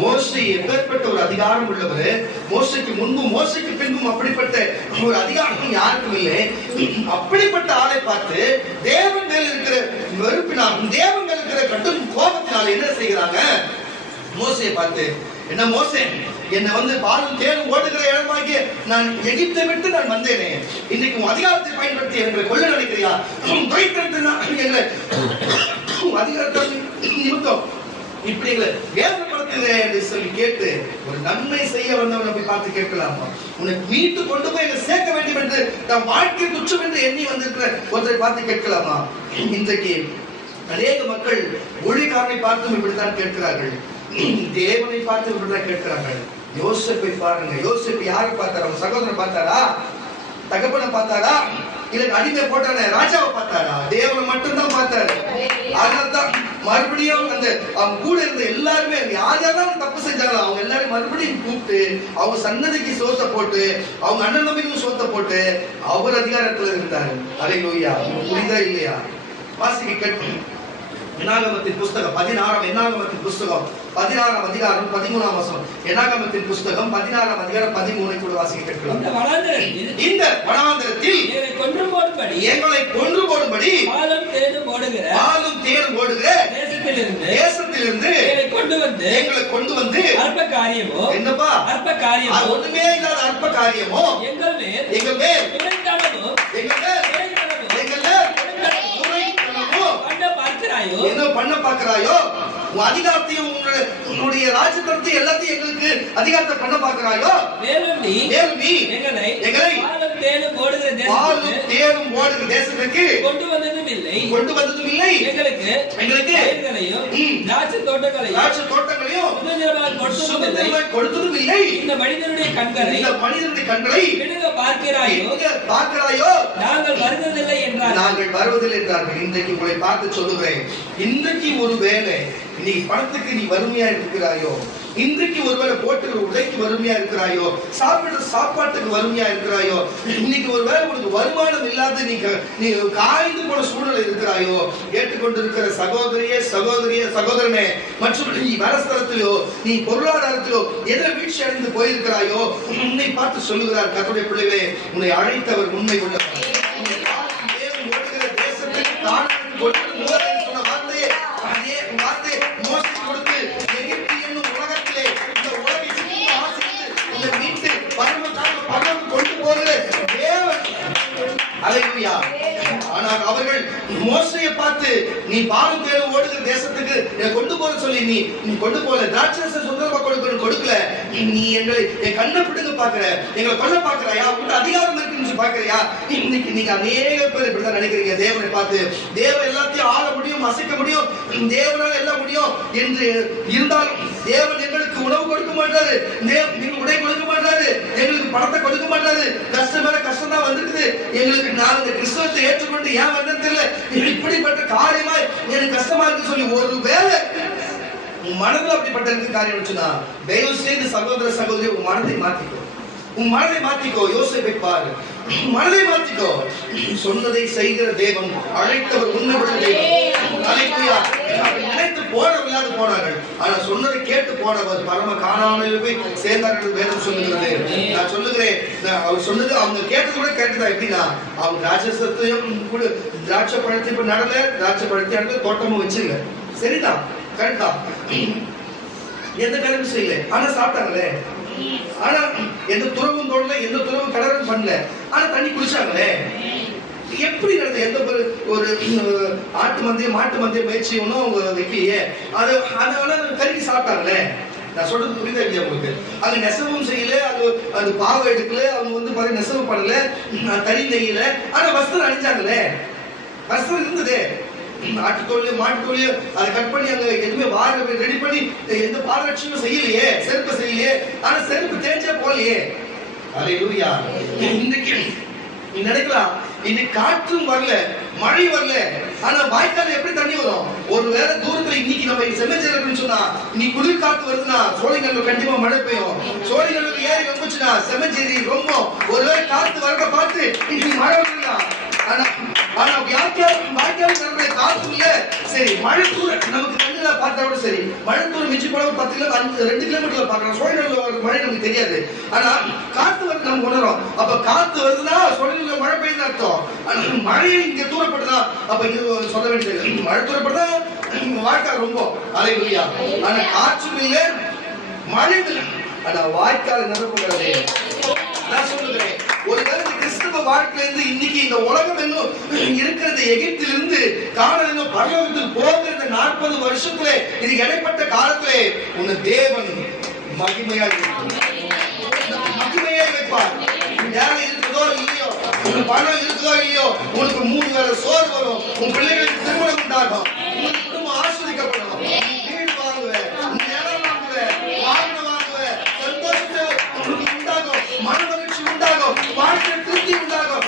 மோசே எப்பேற்பட்ட ஒரு அதிகாரம் உள்ளவர். மோசைக்கு முன்பு மோசைக்கு பின்பும் அப்படிப்பட்ட ஒரு அதிகாரம் யாருக்கும் இல்லை. அப்படிப்பட்ட ஆளை பார்த்து தேவன் மேல் இருக்கிற வெறுப்பினால், தேவன் மேல் இருக்கிற கடும் கோபத்தினால் என்ன செய்கிறாங்க, மோசையை பார்த்து, என்ன மோசே, என்னை வந்து பாலும் தேனும் ஓடுகிற இடமாகிய நான் எகிப்தை விட்டு நான் வந்தேனே, இன்னைக்கு உன் அதிகாரத்தை பயன்படுத்தி எங்களை கொள்ள நினைக்கிறியா, எங்களை அதிகாரத்தை நிமித்தம் இப்படி வேதனைப்படுத்துகிறேன் என்று சொல்லி கேட்டு, ஒரு நன்மை செய்ய வந்தவனை போய் பார்த்து கேட்கலாமா, உன்னை மீட்டு கொண்டு போய் சேர்க்க வேண்டும் என்று தம் வாழ்க்கை துச்சம் என்று எண்ணி வந்திருக்கிற ஒன்றை பார்த்து கேட்கலாமா? இன்றைக்கு அநேக மக்கள் ஊழியக்காரனை பார்த்தும் இப்படித்தான் கேட்கிறார்கள், தேவனை பார்த்து இப்படித்தான் கேட்கிறார்கள். யோசேப்பை பாருங்க, யோசேப்பு யாரை பார்த்தாரா? அவன் சகோதரனை பார்த்தாரா? தகப்பனை பார்த்தாரா? இல்ல அடிமை போட்டான ராஜாவை பார்த்தாரா? தேவனை மட்டும்தான் பார்த்தாரு. அதனால்தான் மறுபடியும் அந்த அவங்க கூட இருந்த எல்லாருமே யாரெல்லாம் தப்பு செஞ்சாங்களோ அவங்க எல்லாரும் மறுபடியும் கூப்பிட்டு அவங்க சன்னதிக்கு சோத்த போட்டு, அவங்க அண்ணன் தம்பிக்கும் சோத்த போட்டு அவர் அதிகாரத்துல இருந்தாரு. அல்லேலூயா. புரியுதா இல்லையா? வாசிக்க கேட்கும். என்னாகமத்தின் புஸ்தகம் 16 என்னாகமத்தின் புஸ்தகம் 16 அதிகாரம் 13 வசனம். என்னாகமத்தின் புஸ்தகம் 16 அதிகாரம் 13 கூட வாசிக்க கேட்கலாம். இந்த வனாந்தரத்தில் எங்களை கொன்று போடும்படி பாலும் தேனும் ஓடுகிற தேசத்திலிருந்து எங்களை கொண்டு கொண்டு வந்து அற்ப காரியமோ என்னப்பா அற்ப காரியமோ ஒண்ணுமே இல்லாத அற்ப காரியமோ எங்கள் மேல் துரைத்தனமோ என்ன பண்ண பார்க்கிறாயோ உன் அதிகாரத்தையும் உன்னுடைய ராஜ்யத்தை எல்லாத்தையும் எங்களுக்கு அதிகாரத்தை பண்ண பார்க்கிறாயோ மேலும் நீ எங்களை பாலும் தேனும் ஓடுகிற தேசத்துக்கு கொண்டு வந்ததும் இல்லை எங்களுக்கு திராட்சை தோட்டங்களையும் கொடுத்ததும் இல்லை இந்த மனிதனுடைய கண்களை பார்க்கிறாயோ நாங்கள் வருவதில்லை என்றார்கள். இன்றைக்கு உங்களை பார்த்து சொல்லுகிறேன், இன்றைக்கு ஒரு வேலை நீ பணத்துக்கு நீ வறுமையா இருக்கிறாயோ, இன்றைக்கு ஒருவேளை போட்டுக்கிற உடைக்கு வறுமையா இருக்கிறாயோ, சாப்பிடுற சாப்பாட்டுக்கு வறுமையா இருக்கிறாயோ, இன்னைக்கு ஒருவேளை உனக்கு வருமானம் இல்லாத நீ காய்ந்து போன சூழ்நிலை இருக்கிறாயோ, கேட்டுக்கொண்டிருக்கிற சகோதரனே மற்றும் நீ வரஸ்தலத்திலோ நீ பொருளாதாரத்திலோ எதிர வீழ்ச்சி அடைந்து போயிருக்கிறாயோ, உன்னை பார்த்து சொல்லுகிறார் கர்த்தருடைய பிள்ளைகளே, உன்னை அழைத்தவர் உண்மை உள்ளவர். ஆனால் அவர்கள் மோசையை பார்த்து நீ பாலும் தேனும் ஓடுகிற தேசத்துக்கு கொண்டு போற சொல்லி நீ கொண்டு போல திராட்சரச சுந்தரமா கொடுக்கல, நீ எங்களை என் கண்ணை பிடுங்க பாக்குற, எங்களை கொல்ல பாக்குறாயா, உங்க அதிகாரம் இருக்குன்னு பாக்குறியா? இன்னைக்கு நீங்க அநேக பேர் இப்படிதான் நினைக்கிறீங்க. தேவனை பார்த்து தேவன் எல்லாத்தையும் ஆள முடியும், அசைக்க முடியும், தேவனால எல்லாம் முடியும் என்று இருந்தாலும் தேவன் எங்களுக்கு உணவு கொடுக்க மாட்டாரு, உடை கொடுக்க மாட்டாரு, எங்களுக்கு பணத்தை கொடுக்க மாட்டாரு, கஷ்டம் மேல கஷ்டம் தான் வந்துருக்குது எங்களுக்கு. நான் இந்த கிறிஸ்தவத்தை ஏற்றுக்கொண்டு ஏன் வந்தது தெரியல, இப்படிப்பட்ட காரியமா எனக்கு கஷ்டமா இருக்கு சொல்லி ஒரு வேலை உன் மனதில் அப்படிப்பட்ட காரியம் வச்சுனா தயவு செய்து சகோதரி உன் மனதை மாத்திக்கோ. யோசிப்பை பாரு, மனதை மாத்திக்கோ. சொன்னதை செய்கிற தேவன், அழைத்தவர் உண்மை உள்ள தேவன். நினைத்து போனவர்களாக போனார்கள், ஆனா சொன்னதை கேட்டு போனவர் பரம காணாமல் போய் சேர்ந்தார்கள் வேதம் சொல்லுகிறது. நான் சொல்லுகிறேன், அவர் சொன்னது அவங்க கேட்டது கூட கேட்டுதான். எப்படின்னா அவங்க ராட்சசத்தையும் கூட திராட்சை பழத்தை இப்ப நடல, திராட்சை பழத்தை நடல, தோட்டமும் வச்சிருங்க, சரிதான், கரெக்டா, எந்த கிளம்பி செய்யல, ஆனா சாப்பிட்டாங்களே, ஆனா எந்த துறவும் தோணல, எந்த துறவும் கடலும் பண்ணல, ஆனா தண்ணி குடிச்சாங்களே. எப்படி நடந்தது? எந்த ஒரு ஆட்டு மந்தியம் மாட்டு மந்தியம் முயற்சி ஒன்றும் அவங்க வைக்கலையே, அதனால கருக்கி சாப்பிட்டாங்களே. நான் சொல்றது புரியுதா இல்லையா உங்களுக்கு? அங்க நெசவும் செய்யல, அது பாவை எடுக்கல, அவங்க பாருங்க நெசவு பண்ணல, தறி நெய்யல, ஆனா வஸ்திரம் அணிஞ்சாங்களே, வஸ்திரம் இருந்ததே. ஆட்டுத்தோல் மாட்டுத்தோல் அதை கட் பண்ணி அங்க எதுவுமே வார ரெடி பண்ணி எந்த பாரட்சியும் செய்யலையே, செருப்பு செய்யலையே, ஆனா செருப்பு தேய்ச்சே போலையே. அல்லேலூயா. இன்னைக்கு நீ நினைக்கலாம், இன்னைக்கு காற்றும் வரல, மழை வரல, ஆனா வாய்க்கால எப்படி தண்ணி வரும்? ஒருவேளை தூரத்துல இன்னைக்கு நம்ம செம்மஞ்சேரி சொன்னா நீ குளிர் காத்து வருதுன்னா சோழிங்கல்ல கண்டிப்பா மழை பெய்யும். சோழிங்கல்ல ஏறி வந்துச்சுன்னா செம்மஞ்சேரி ரொம்ப ஒருவேளை காத்து வரத பார்த்து இன்னைக்கு மழை வரலாம். ஆனா வாய்க்கால் காத்து இல்ல, சரி மழை தூர நமக்கு கண்ணுல பார்த்தா கூட சரி, மழை தூரம் மிஞ்சி போல 10 கிலோமீட்டர் 2 கிலோமீட்டர்ல பாக்கலாம். சோழிங்கல்ல மழை நமக்கு தெரியாது, ஆனா காத்து வருது நம்ம உணரும். அப்ப காத்து வருதுன்னா சோழிங்கல்ல மழை பெய்யுது அர்த்தம். ஆனா மழை இங்க தூரப்படுதா, அப்ப இங்க சொல்ல வேண்டியது மழை தூரப்படுதா வாய்க்கால் ரொம்ப. அல்லேலூயா. ஆனா காற்று இல்ல, மழை இல்லை, ஆனா வாய்க்கால் நிரப்புகிறது. நான் சொல்லுகிறேன், ஒருவேளை கிறிஸ்தவ வாழ்க்கையிலிருந்து இன்னைக்கு இந்த உலகம் இன்னும் இருக்கிறது எகிப்திலிருந்து காணாமல் பரலோகத்துக்கு போகிறது 40 வருஷத்துல இது இடைப்பட்ட காலத்திலே உன்னை தேவன் மகிமையாய் வைப்பார். வேலை இருக்குதோ இல்லையோ, உனக்கு பணம் இருக்குதோ இல்லையோ, உனக்கு 3 வேளை சோறு வரும், உன் பிள்ளைகளுக்கு திருமணம் உண்டாகும், உன் குடும்பம் ஆஸ்வதிக்கப்படும், வீடு வாங்குவேன், நிலம் வாங்குவேன், வாகனம் வாங்குவேன், சந்தோஷத்தை உனக்கு உண்டாகும், மன மகிழ்ச்சி உண்டாகும், வாழ்க்கை திருப்தி உண்டாகும்,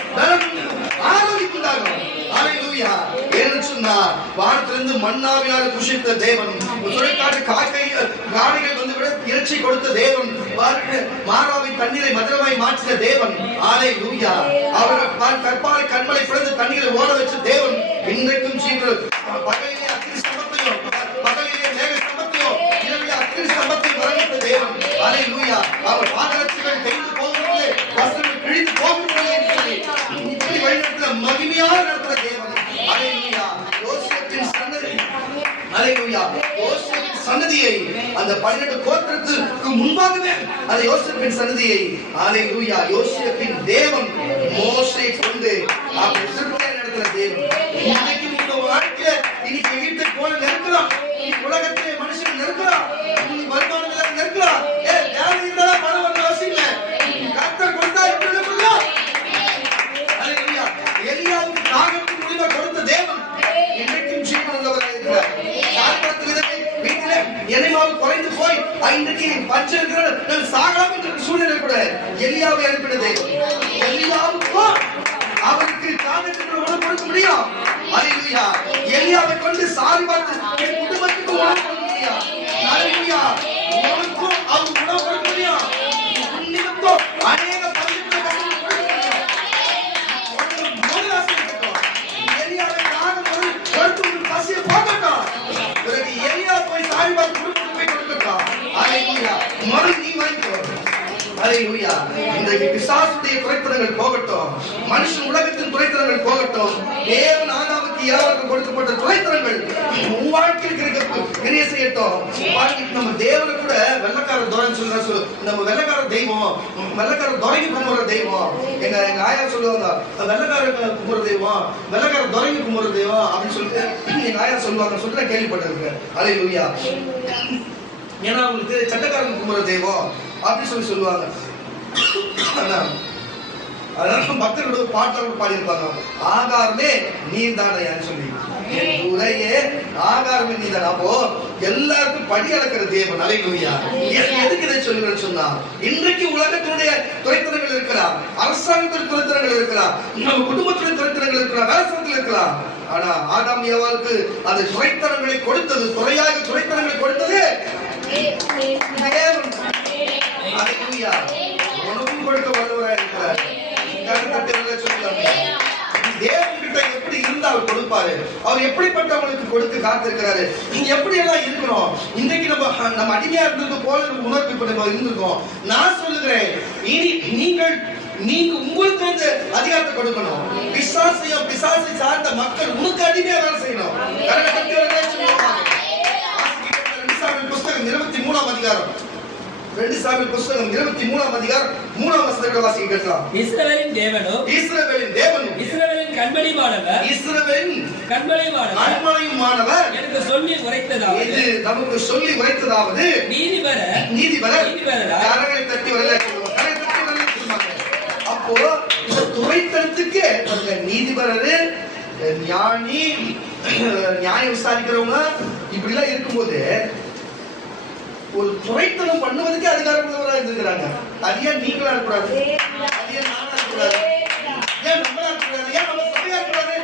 ஆரோக்கியம் உண்டாகும். அல்லேலூயா. ஏன்னு சொன்னா வானத்திலிருந்து மன்னாவினால புஷித்த தேவன், சுரைக்காட்டு காடைகள் வந்து விட இறைச்சி கொடுத்த தேவன், மாறாவின் தண்ணீரை மதுரமாய் மாற்றின தேவன். அல்லேலூயா. அவர் கற்பாறை கண்மலை பிறந்து தண்ணீரை ஓட வச்ச தேவன் இன்றைக்கும் பகலிலே அக்னி ஸ்தம்பத்தையும் பகலிலே மேக ஸ்தம்பத்தையும் இரவிலே அக்னி ஸ்தம்பத்தையும் வரவிட்ட தேவன். அல்லேலூயா. அவர் பாதரட்சிகள் தெரிந்து போகிறவர்களே, வஸ்திரங்கள் கிழித்து போகிறவர்களே சொல்லி இப்படி வழிநடத்துற மகிமையாக நடத்துற தேவன். அல்லேலூயா. யோசேப்பின் சந்ததி, அல்லேலூயா, யோசேப்பின் சந்ததி சன்னதியை, அந்த 12 கோத்திரத்துக்கு முன்பாகவே அந்த யோசேப்பின் சன்னதியை, ஹalleluya, யோசேப்பின் தேவன் மோசேயை கொண்டு அவர் திருப்தியை நடத்துற தேவன். இன்னைக்கு உங்க வாழ்க்கையில இன்னைக்கு எகிப்தை போல நெருக்கலாம், இன்னைக்கு உலகத்திலே மனுஷன் நெருக்கலாம், இன்னைக்கு வருமானத்துல நெருக்கலாம். வேலை இருந்தாலும் பணம் வர அவசியம் இல்லை, கர்த்தர் கொடுத்தா எப்படி கொடுக்கலாம். ஹalleluya, எலியாவுக்கு நாகத்தின் முடிவை கொடுத்த தேவன் இன்றைக்கும் ஜீவன் உள்ளவராக இருக்கிறார். வீட்டிலே எரிமாவு குறைந்து போய் இன்றைக்கு பஞ்சம் இருக்கிற நான் சாகலாம் என்ற சூழ்நிலை கூட எலியாவை அனுப்பின தெய்வம். எலியாவுக்கும் அவருக்கு காகத்திற்கு உணவு கொடுக்க முடியும். ஹalleluya, எலியாவை கொண்டு சாரி பார்த்து என் குடும்பத்துக்கு உணவு கொடுக்க முடியும். ஹalleluya, உனக்கும் அவர் உணவு கொடுக்க முடியும். உன்னிடத்தோ அநேக பஞ்சங்களை கொடுக்க முடியும். முதல் ஆசை இருக்கட்டும், எலியாவை காகம் கொடுத்து பசியை போகட்டும். பிறகு எலியா போய் சாரி பார்த்து குடும்பத்துக்கு போய் கொடுக்கட்டும். ஹalleluya, மறு நீ வாங்கிக்கோ. ஹalleluya, இன்றைக்கு பிசாசுடைய துரைத்தனங்கள் போகட்டும், மனுஷன் உலகத்தின் துரைத்தனங்கள் போகட்டும். தேவன் ஆதாமுக்கு ஏவாளுக்கு கொடுக்கப்பட்ட துரைத்தனங்கள் உன் வாழ்க்கையில் கிரியை செய்யட்டும். வாழ்க்கைக்கு நம்ம தேவனை கூட வெள்ளக்கார துரைன்னு சொல்ற, நம்ம வெள்ளக்கார தெய்வம், வெள்ளக்கார துரைக்கு கும்புற தெய்வம். எங்க ஆயா சொல்லுவாங்க, வெள்ளக்கார கும்புற தெய்வம், வெள்ளக்கார துரைக்கு கும்புற தெய்வம் அப்படின்னு சொல்லிட்டு எங்க ஆயா சொல்லுவாங்க. சொல்லிட்டு கேள்விப்பட்டிருக்கேன். ஹalleluya, ஏன்னா அவங்களுக்கு சட்டக்காரன் கும்புற தெய்வம் அப்படி சொல்லுவாங்க. அதனால பக்தர்களோட பாட்டோட பாடி இருப்பாங்க, ஆகாரமே நீர் தானையான்னு சொல்லி, உரையே ஆகாரமே நீர் தான். அப்போ எல்லாருக்கும் படி அளக்கிற தேவன். ஹalleluya, எதுக்கு இதை சொல்லுங்கன்னு சொன்னா, இன்றைக்கு உலகத்தினுடைய துரைத்தனங்கள் இருக்கலாம், அரசாங்கத்தின் துரைத்தனங்கள் இருக்கலாம், நம்ம குடும்பத்தின் துரைத்தனங்கள் இருக்கலாம், வேலைத்தில் இருக்கலாம். ஆனா ஆதாம் ஏவாளுக்கு அந்த துரைத்தனங்களை கொடுத்தது, துறையாக துரைத்தனங்களை கொடுத்தது தேவன். ஹalleluya, உனக்கும் கொடுக்க வல்லவராக இருக்கிறார். தேவன் கிட்ட எப்படி இருந்தா அவர் கொடுப்பாரு, அவர் எப்படிப்பட்டவங்களுக்கு கொடுக்க காத்திருக்கிறாரு. நீங்க எப்படி எல்லாம் இருக்கணும். இன்றைக்கு நம்ம அடிமையா இருந்தது போல உணர்வு இப்ப நம்ம இருந்திருக்கோம். நான் சொல்லுகிறேன், இனி நீங்க உங்களுக்கு வந்து அதிகாரத்தை கொடுக்கணும். பிசாசை சார்ந்த மக்கள் உனக்கு அடிமையா வேலை செய்யணும். புஸ்தகம் 23ஆம் அதிகாரம், 2 சாமுவேல் புத்தகம் 23ஆம் அதிகாரம் 3ஆம் வசனத்தை வாசிக்க கேட்கலாம். இஸ்ரவேலின் தேவனும் இஸ்ரவேலின் கண்மணிமானவர் எனக்கு சொல்லி உரைத்ததாவது, இது நமக்கு சொல்லி உரைத்ததாவது, நீதிபரர் கரங்களை தட்டி வரல சொல்லுவாங்க. அப்போ இந்த துரைத்தனத்துக்கு நீதிபரரு, ஞானி, நியாயம் விசாரிக்கிறவங்க இப்படி எல்லாம் இருக்கும்போது ஒரு துரைத்தனம் பண்ணுவதற்கு அதிகாரமுள்ளவராக இருந்திருக்கிறாங்க. அது ஏன் நீங்களா இருக்கக்கூடாது? அது ஏன் நானா இருக்கக்கூடாது? ஏன் நம்மளா இருக்கக்கூடாது? ஏன் நம்ம சபையா இருக்கக்கூடாது?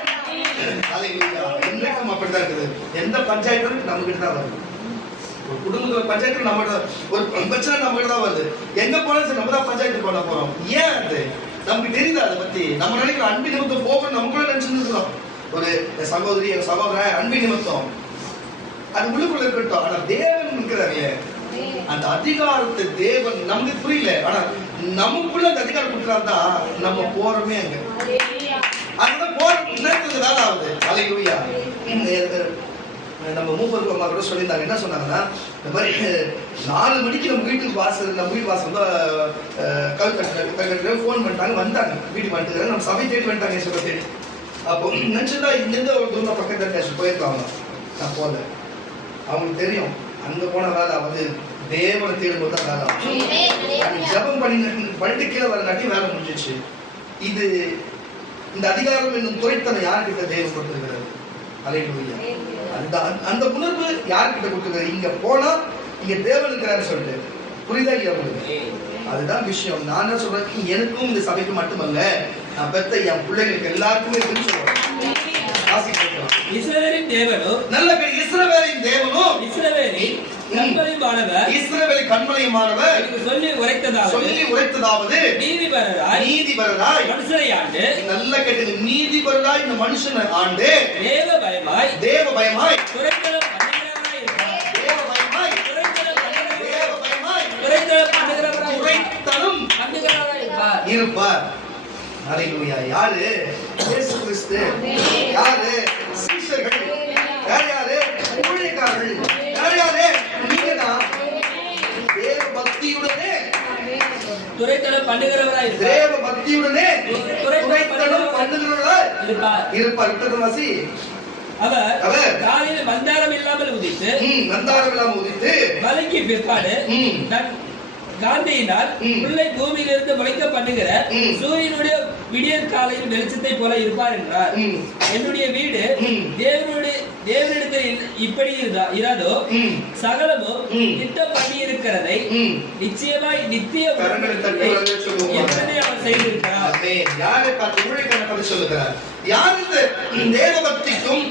ஹalleluya, இன்றைக்கும் அப்படிதான் இருக்குது. எந்த பஞ்சாயத்தும் நம்ம கிட்ட தான் வருது. ஒரு குடும்ப பஞ்சாயத்து நம்ம ஒரு பிரச்சனை நம்ம கிட்ட தான் வருது. எங்க போனாலும் நம்ம தான் பஞ்சாயத்து பண்ண போறோம். ஏன் அது நமக்கு தெரியுதா? அதை பத்தி நம்ம நினைக்கிற அன்பு நிமித்தம் போகணும் நமக்குள்ள நினைச்சுட்டு இருக்கிறோம். ஒரு சகோதரி சகோதரன் அன்பு நிமித்தம் அது உள்ளுக்குள்ள இருக்கட்டும். ஆனா தேவன் இருக்கிறாரு, அந்த அதிகாரத்தை தேவன் நமக்கு புரியல, ஆனா நமக்குள்ள அந்த அதிகாரம் கொடுக்குறாருதான் நம்ம போறோமே அங்க. அதுதான் போற நேரத்துல வேலை ஆகுது. ஹalleluya, நம்ம மூப்பருக்கு அம்மா கூட சொல்லியிருந்தாங்க. என்ன சொன்னாங்கன்னா, இந்த மாதிரி 4 மணிக்கு நம்ம வீட்டு வாசல் கல்கட்டு ஃபோன் பண்ணிட்டாங்க, வந்தாங்க வீட்டுக்கு வந்துட்டு, நம்ம சபை தேடி வந்துட்டாங்க சொல்ல தேடி. அப்போ நினைச்சுதான் இங்கிருந்து ஒரு தூரம் பக்கத்துல போயிருக்காங்க. நான் போல அவங்களுக்கு தெரியும் அங்க போன வேலை வந்து தேவனை தேடும்போது தான் வேலை ஆகும். ஜபம் பண்ணிட்டு கீழே வரங்காட்டி வேலை முடிஞ்சிச்சு. இது இந்த அதிகாரம் என்னும் துரைத்தனை யாருக்கிட்ட தேவன் கொடுத்திருக்கிறது? ஹalleluya, அந்த உணர்வு யாருக்கிட்ட கொடுத்திருக்கிறது? இங்க போனா இங்க தேவன் இருக்கிறாரு சொல்லிட்டு புரியுதா இல்லையா உங்களுக்கு? அதுதான் விஷயம். நான் என்ன சொல்றேன், எனக்கும் இந்த சபைக்கு மட்டுமல்ல, நான் பெத்த என் பிள்ளைகளுக்கு எல்லாருக்குமே இருக்குன்னு சொல்றேன். இஸ்ரவேலின் தேவனும் நல்ல பேர் இஸ்ரவேலின் தேவனும் இஸ்ரவேலின் கண்மலையுமானவர் எனக்கு சொல்லி உரைத்ததாவது நீதிபரராய் மனுஷரை ஆண்டு, நல்ல கேட்டது, நீதிபரராய் இந்த மனுஷனை ஆண்டு தேவ பயமாய் துரைத்தனம் இருப்பார். ஹalleluya, யாரு? இயேசு கிறிஸ்து. யாரு? சீஷர்கள். யாரு? ஊழியக்காரர்கள். யாரு? இருப்பார். விட்டதவாசி அவர் காலையில் மந்தாரம் இல்லாமல் உதித்து மலைக்கு பிற்பாடு தன் காந்தியினால் முல்லை பூமியிலிருந்து முளைக்க பண்ணுகிற சூரியனுடைய விடியற் காலையில் வெளிச்சத்தை போல இருப்பார் என்றார். என்னுடைய வீடு தேவனிடத்தில் இப்படி இராதோ சகலமும் திட்டம் பண்ணி இருக்கிறதை நிச்சயமாய் நித்திய எத்தனை அவர் செய்திருக்கிறார். யாரை பார்த்து ஊழியக்காரனை சொல்லுகிறார்? யார் இந்த தேவபக்திக்கும்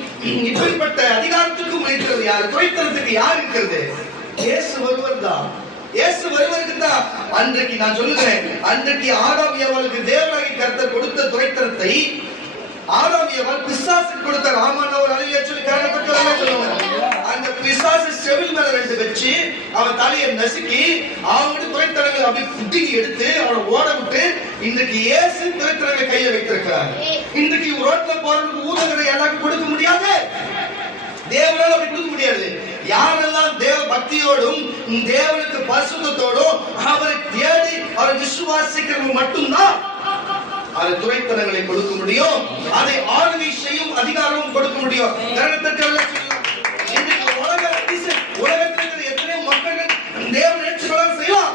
இப்படிப்பட்ட அதிகாரத்துக்கும் இருக்கிறது? யார் துறைத்தனத்துக்கு யார் இருக்கிறது? இயேசு ஒருவர் தான். இயேசு ஒருவருக்கு தான். அன்றைக்கு நான் சொல்லுகிறேன், அன்றைக்கு ஆதாம் ஏவாளுக்கு தேவனாகிய கர்த்தர் கொடுத்த துரைத்தனத்தை ஆதாம் ஏவாள் பிசாசுக்கு கொடுத்தார். ஆமான்னு ஒரு அழிய சொல்லி காரணப்பட்டு சொல்லுவாங்க. அந்த பிசாசு செவில் மேல ரெண்டு வச்சு அவன் தலையை நசுக்கி அவங்ககிட்ட துரைத்தனங்களை அப்படி புட்டிக்கு எடுத்து அவனை ஓட விட்டு இன்றைக்கு இயேசு துரைத்தனங்களை கையை வைத்திருக்கிறார். இன்றைக்கு ரோட்ல போறதுக்கு ஊதகரை எல்லாருக்கும் கொடுக்க முடியாது. தேவனால அப்படி கொடுக்க முடியாது. யாரெல்லாம் தேவ பக்தியோடும் தேவனுக்கு பரிசுத்தத்தோடும் அவரை தேடி அவரை விசுவாசிக்கிறவங்க மட்டும்தான் அது துரைத்தனங்களை கொடுக்க முடியும். அதை ஆளுகை செய்யும் அதிகாரமும் கொடுக்க முடியும். உலகத்தில் எத்தனை மக்கள் தேவன் ஏற்றுக்கொள்ள செய்யலாம்.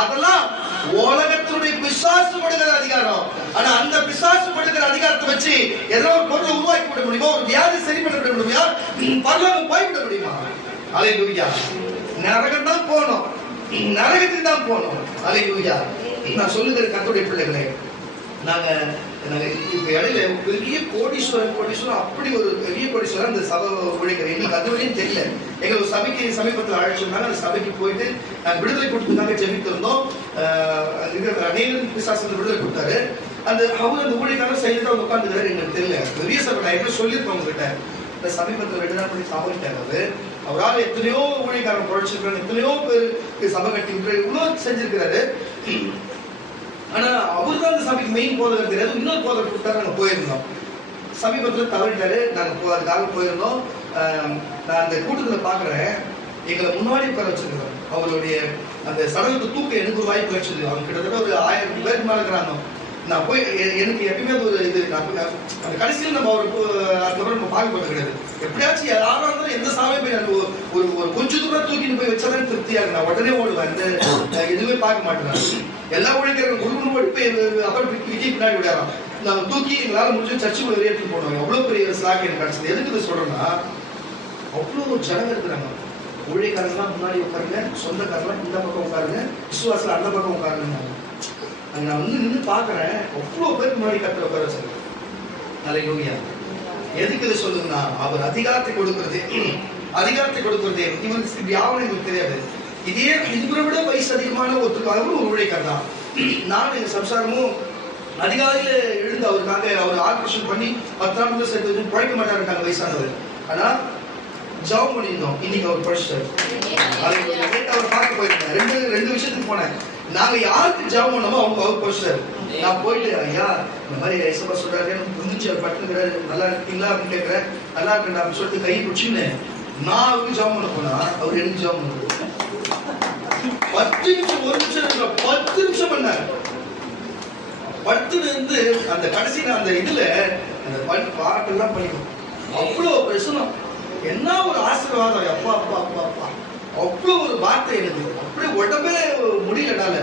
அதெல்லாம் உலகத்தினுடைய பிசாசு கொடுக்கிற அதிகாரம். ஆனா அந்த பிசாசு கொடுக்கிற அதிகாரத்தை வச்சு ஏதோ ஒரு பொருளை உருவாக்கி விட முடியுமா? ஒரு வியாதி சரி பண்ண விட முடியுமா? பரலோகம் போய்விட முடியுமா? அல்லேலூயா. நரகம் தான் போனோம், நரகத்துக்கு தான் போனோம். அல்லேலூயா. நான் சொல்லுகிற கர்த்தருடைய பிள்ளைகளே, நாங்க இப்ப இடையில பெரிய கோடீஸ்வரன் அப்படி ஒரு பெரிய கோடீஸ்வரன் அந்த சபை உழைக்கிற எங்களுக்கு அது வரையும் தெரியல. எங்களுக்கு சபைக்கு சமீபத்தில் அழைச்சிருந்தாங்க. அந்த சபைக்கு போயிட்டு நாங்கள் விடுதலை கொடுத்துருந்தாங்க, ஜெபித்திருந்தோம். அநேகம் பிசாசு விடுதலை கொடுத்தாரு. அந்த அவர் அந்த ஊழியக்காரன் செய்து அவங்க உட்காந்துக்கிறாரு. எங்களுக்கு தெரியல. பெரிய சபை நான் எப்படி சொல்லியிருப்போம் உங்ககிட்ட. இந்த சமீபத்தில் 2 நாள் பண்ணி தவறிட்டாரு. அவரால் எத்தனையோ ஊழியக்காரன் குழைச்சிருக்கிறாரு, எத்தனையோ பேருக்கு சபை கட்டி இவ்வளவு செஞ்சிருக்கிறாரு. ஆனா அவரு தான் அந்த சபைக்கு மெயின் போதகர் தெரியாது. இன்னொரு போதகர் கொடுத்தாரு. நாங்க போயிருந்தோம். சமீபத்தில் தவறிட்டாரு. நாங்க அதுக்காக போயிருந்தோம். நான் அந்த கூட்டத்துல பாக்குறேன், எங்களை முன்னாடி உட்கார வச்சிருக்கிறோம். அவருடைய அந்த சடலுக்கு தூக்க எனக்கு ஒரு வாய்ப்பு வச்சிருக்கு. அவங்க கிட்டத்தட்ட ஒரு 1000 பேருக்கு மேல இருக்கிறாங்க. நான் போய் எனக்கு எப்பயுமே ஒரு இது அந்த கடைசியில் நம்ம அவருக்கு அதுக்கப்புறம் நம்ம பார்க்க போறது கிடையாது. எப்படியாச்சும் யாராவது இருந்தாலும் எந்த சாமி போய் ஒரு ஒரு கொஞ்சம் தூரம் தூக்கிட்டு போய் வச்சாதான் திருப்தியா இருக்கு. நான் உடனே ஓடுவேன். இந்த எதுவுமே பார்க்க மாட்டேன். எல்லா ஊழியர்களும் குடும்பம் ஓடி போய் அப்புறம் விக்கி பின்னாடி விடாராம். நான் தூக்கி எங்களால் முடிஞ்சு சர்ச்சுக்குள்ள வெளியேற்று போடுவாங்க. அவ்வளவு பெரிய ஸ்லாக் எனக்கு கிடைச்சது. எதுக்கு இதை சொல்றேன்னா, அவ்வளோ ஜனங்க இருக்கிறாங்க. ஊழியக்காரங்களாம் முன்னாடி உட்காருங்க, சொந்தக்காரங்களாம் இந்த பக்கம் உட்காருங்க, விசுவாசம் அந்த பக்கம் உட்காருங்க. நான் வந்து நின்று பாக்குறேன், அவ்வளோ பேருக்கு முன்னாடி கர்த்தர் உட்கார வச்சிருக்கேன். அல்லேலூயா. எதுக்கு இதை சொல்லுங்கன்னா, அவர் அதிகாரத்தை கொடுக்கிறது இவருக்கு யாரும் எங்களுக்கு தெரியாது. இதே இவரை விட வயசு அதிகமான ஒருத்தருக்காகவும் ஒரு ஊழியக்காரர் தான். நானும் எங்க சம்சாரமும் அதிகாலையில எழுந்து அவருக்காக அவர் ஆர்கேஷன் பண்ணி 10 நாள் சேர்த்து வச்சு பழைக்க மாட்டாருக்காங்க வயசானவர். ஆனா ஜாப் பண்ணியிருந்தோம். இன்னைக்கு அவர் படிச்சிட்டாரு. அவர் பார்க்க போயிருந்தேன். ரெண்டு விஷயத்துக்கு போனேன். நாங்க யாருக்கு ஜாப் பண்ணோமோ அவர் படிச்சிட்டாரு. நான் போயிட்டு, ஐயா இந்த மாதிரி ஐசப்பா சொல்றாரு, புரிஞ்சிச்சு, அவர் பட்டுங்கிறாரு, நல்லா இருக்கீங்களா அப்படின்னு கேட்கிறேன். நல்லா இருக்கேன் அப்படின்னு சொல்லிட்டு கை பிடிச்சுன்னு நான் அவருக்கு ஜாப் பண்ண போனா அவர் எனக்கு ஜாப் பண்ணுறது 10 நிமிஷம் 1 நிமிஷம் 10 நிமிஷம் பண்ணாரு. 10 இருந்து அந்த கடைசியில அந்த இதுல அந்த பாட்டெல்லாம் பண்ணிக்கணும். அவ்வளோ பிரசனம், என்ன ஒரு ஆசீர்வாதம். அப்பா அப்பா அப்பா அப்பா அவ்வளோ ஒரு வார்த்தை எனக்கு அப்படியே உடம்பே முடியலனால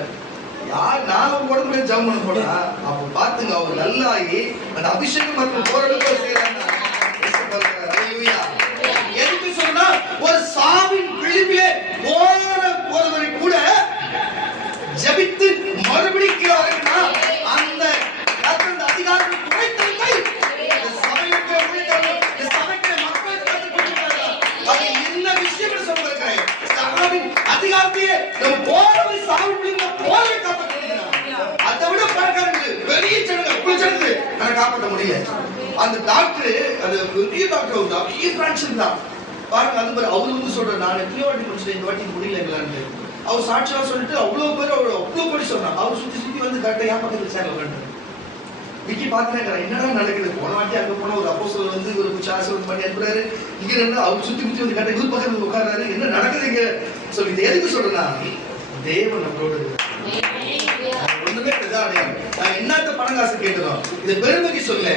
நான் உடம்புல ஜாம் பண்ண போனா அப்ப பாத்துங்க அவர் நல்லாகி அந்த அபிஷேகம் மற்றும் போராட்டம் செய்யறாங்க. எதுக்கு சொன்னா, ஒரு சாவின் விளிம்பிலே போறவரை கூட ஜபித்து மறுபடியும் அந்த அதிகாரத்தை குறைத்ததை சபைக்கு மக்கள் அது என்ன விஷயம் சொல்லிருக்கிறேன். சாவின் அதிகாரத்தையே போறவை சாவின் விளிம்பில போறவை காப்பாற்ற, அதை விட பணக்காரங்க பெரிய ஜனங்க காப்பாற்ற முடியல. அந்த டாக்டர், அது பெரிய டாக்டர், பெரிய பிரான்ச் தான் பாருங்க. அது மாதிரி அவரு வந்து சொல்ற, நான் எத்தனையோ வாட்டி முடிச்சேன், இந்த வாட்டி முடியலங்களான்னு அவர் சாட்சியா சொல்லிட்டு அவ்வளவு பேர் அவர் அவ்வளவு படி சொன்னார். அவர் சுத்தி வந்து கரெக்டா ஏன் பக்கத்துல சேர் உட்காந்து விக்கி பாக்குறேன், என்னடா நடக்குது. போன வாட்டி அங்க போன ஒரு அப்போஸ்தலர் வந்து ஒரு ஆசீர்வாதம் பண்ணி அனுப்புறாரு. இங்க இருந்து அவர் சுத்தி வந்து கரெக்டா இவர் பக்கத்துல உட்கார்றாரு. என்ன நடக்குதுங்க சொல்லி எதுக்கு சொல்றேன்னா, தேவன் நம்மளோட ஒண்ணு எப்பொழுதுமே அடையாளம். நான் என்னத்த பணம் காசு கேட்கிறோம், இது பெருமைக்கு சொல்ல.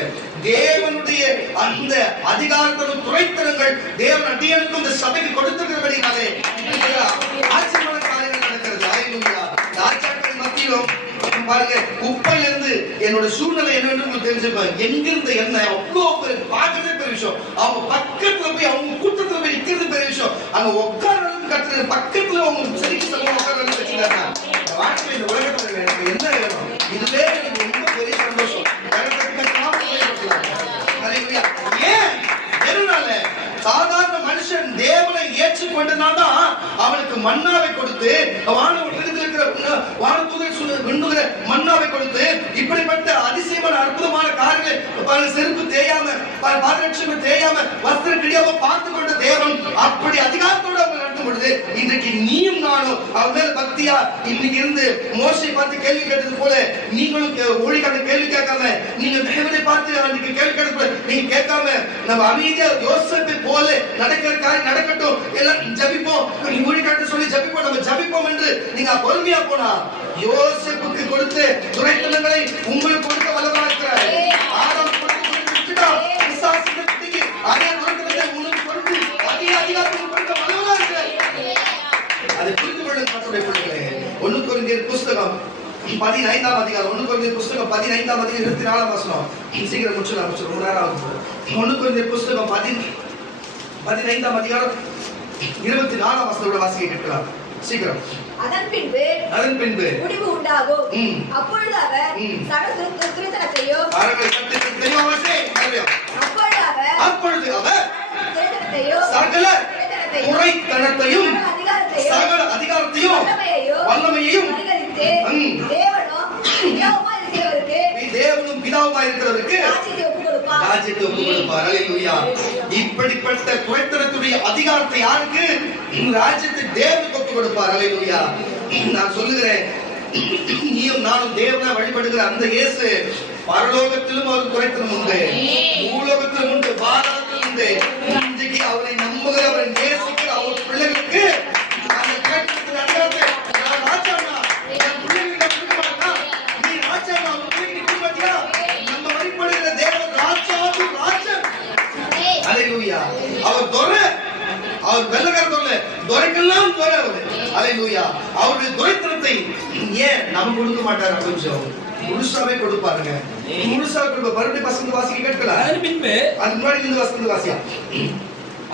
தேவனுடைய அந்த அதிகாரத்தின் துறைத்தனங்கள் தேவன் அடியனுக்கும் இந்த சபைக்கு கொடுத்திருக்கிறபடினாலே ஆச்சரியமான காரியங்கள் நடக்கிறது. ஹல்லேலூயா. ராஜாக்கள் மத்தியிலும் பாருங்க, குப்பையில இருந்து என்னோட சூழ்நிலை என்னன்னு உங்களுக்கு தெரிஞ்சுப்பாங்க. எங்கிருந்து என்ன அவ்வளோ பார்க்கறதே பெரிய விஷயம். அவங்க பக்கத்துல போய் அவங்க கூட்டத்துல போய் நிக்கிறது பெரிய விஷயம். அங்க உட்கார்றது கட்டுறது பக்கத்துல அவங்க சரிக்கு சொல்லுவாங்க உட்கார்றது வச்சுக்கிறாங்க. வாழ்க்கையில இந்த உலகத்துல எனக்கு என்ன வேணும், இதுவே எனக்கு ரொம்ப பெரிய சந்தோஷம். ஏன் எதனால சாதாரண மனுஷன் தேவனை ஏற்றுக்கொண்டனால்தான் அவனுக்கு மன்னாவை கொடுத்து வானத்துகிற மன்னாவை கொடுத்து இப்படிப்பட்ட அதிசயமான அற்புதமான காரியங்களை செருப்பு தேயாம பாதரட்சம் தேயாம வஸ்திரம் கிழியாம பார்த்து கொண்ட தேவன் அப்படி அதிகாரத்தோடு அவங்க நடத்தும் பொழுது இன்றைக்கு நீயும் நானும் அவன் மேல பக்தியா இன்னைக்கு இருந்து மோசை பார்த்து கேள்வி கேட்டது போல நீங்களும் ஊழிக்கான கேள்வி கேட்காம, நீங்க தேவனை பார்த்து அன்றைக்கு கேள்வி கேட்டது நீங்க கேட்காம நம்ம அமைதியா யோசேப்பை போல நடக்கிற காரியம் நடக்கட்டும், எல்லாம் ஜபிப்போம், ஊழிக்காட்டு சொல்லி ஜபிப்போம், நம்ம ஜபிப்போம் என்று நீங்க பொறுமையா போனா யோசேப்புக்கு கொடுத்த துரைத்தனங்களை உங்களுக்கு கொடுக்க வல்லவராக இருக்கிறார். ஆதாம் கொடுத்து விட்டுட்டா விசுவாசத்துக்கு அதே துரைத்தனத்தை உங்களுக்கு கொடுத்து அதே அதிகாரத்தை கொடுக்க வல்லவராக இருக்கிறார். அதை புரிந்து கொள்ளுங்க கர்த்தருடைய பிள்ளைகளே. 1 கொரிந்தியர் புஸ்தகம் 15ஆம் அதிகாரம், 1 கொரிந்தியர் புஸ்தகம் 15ஆம் அதிகாரம் 24ஆம் வசனம். சீக்கிரம் முடிச்சுலாம், ரொம்ப நேரம் ஆகும். 1 கொரிந்தியர் புஸ்தகம் 15ஆம் அதிகாரம் 24ஆம் வசனத்தோட வாசிக்க கேட்கலாம். சீக்கிரம். அதன் பின்பு முடிவு உண்டாகும். அப்பொழுது அவர் சகல துரைத்தனத்தையும் சகல அதிகாரத்தையும் வல்லமையையும் தேவனும் பிதாவுமாய் இருக்கிறவருக்கு ராஜ்யத்தை ஒப்புக் கொடுப்பார். ஹல்லேலூயா. இப்படிப்பட்ட துரைத்தனத்துடைய அதிகாரத்தை யாருக்கு? ராஜ்யத்தை தேவனுக்கு ஒப்புக் கொடுப்பார். ஹல்லேலூயா. நான் சொல்லுகிறேன், நீயும் நானும் தேவனை வழிபடுகிற அந்த இயேசு பரலோகத்திலும் ஒரு துரைத்தனம் உண்டு, பூலோகத்திலும் உண்டு, பாரதத்திலும் உண்டு. இன்றைக்கு அவரை நம்புகிற அவரை நேசிக்கிற அவர் பிள்ளைகளுக்கு அந்த துரைத்தனத்தின் அதிகாரத்தை ராஜாண்ணா என் பிள்ளைகளுக்கு கொடுக்க மாட்டா, நீ ராஜாண்ணா உன் பிள்ளைக்கு கொடுக்க மாட்டியா? நம்ம வழிபடுகிற தேவன் ராஜாவும் ராஜன். ஹல்லேலூயா. அவர் துரை, அவர் வெள்ளக்கார துரைக்கெல்லாம் துரை அவர். ஹல்லேலூயா. அவருடைய துரைத்தனத்தை ஏன் நம்ம கொடுக்க மாட்டார்? கொஞ்சம் முழுசாவே கொடுப்பாருங்க, முழுசாவே கொடுப்பார். மறுபடியும் வசந்த வாசிக்க கேட்கலாம். அதன் பின்பு அது முன்னாடி இந்த வசந்த வாசியா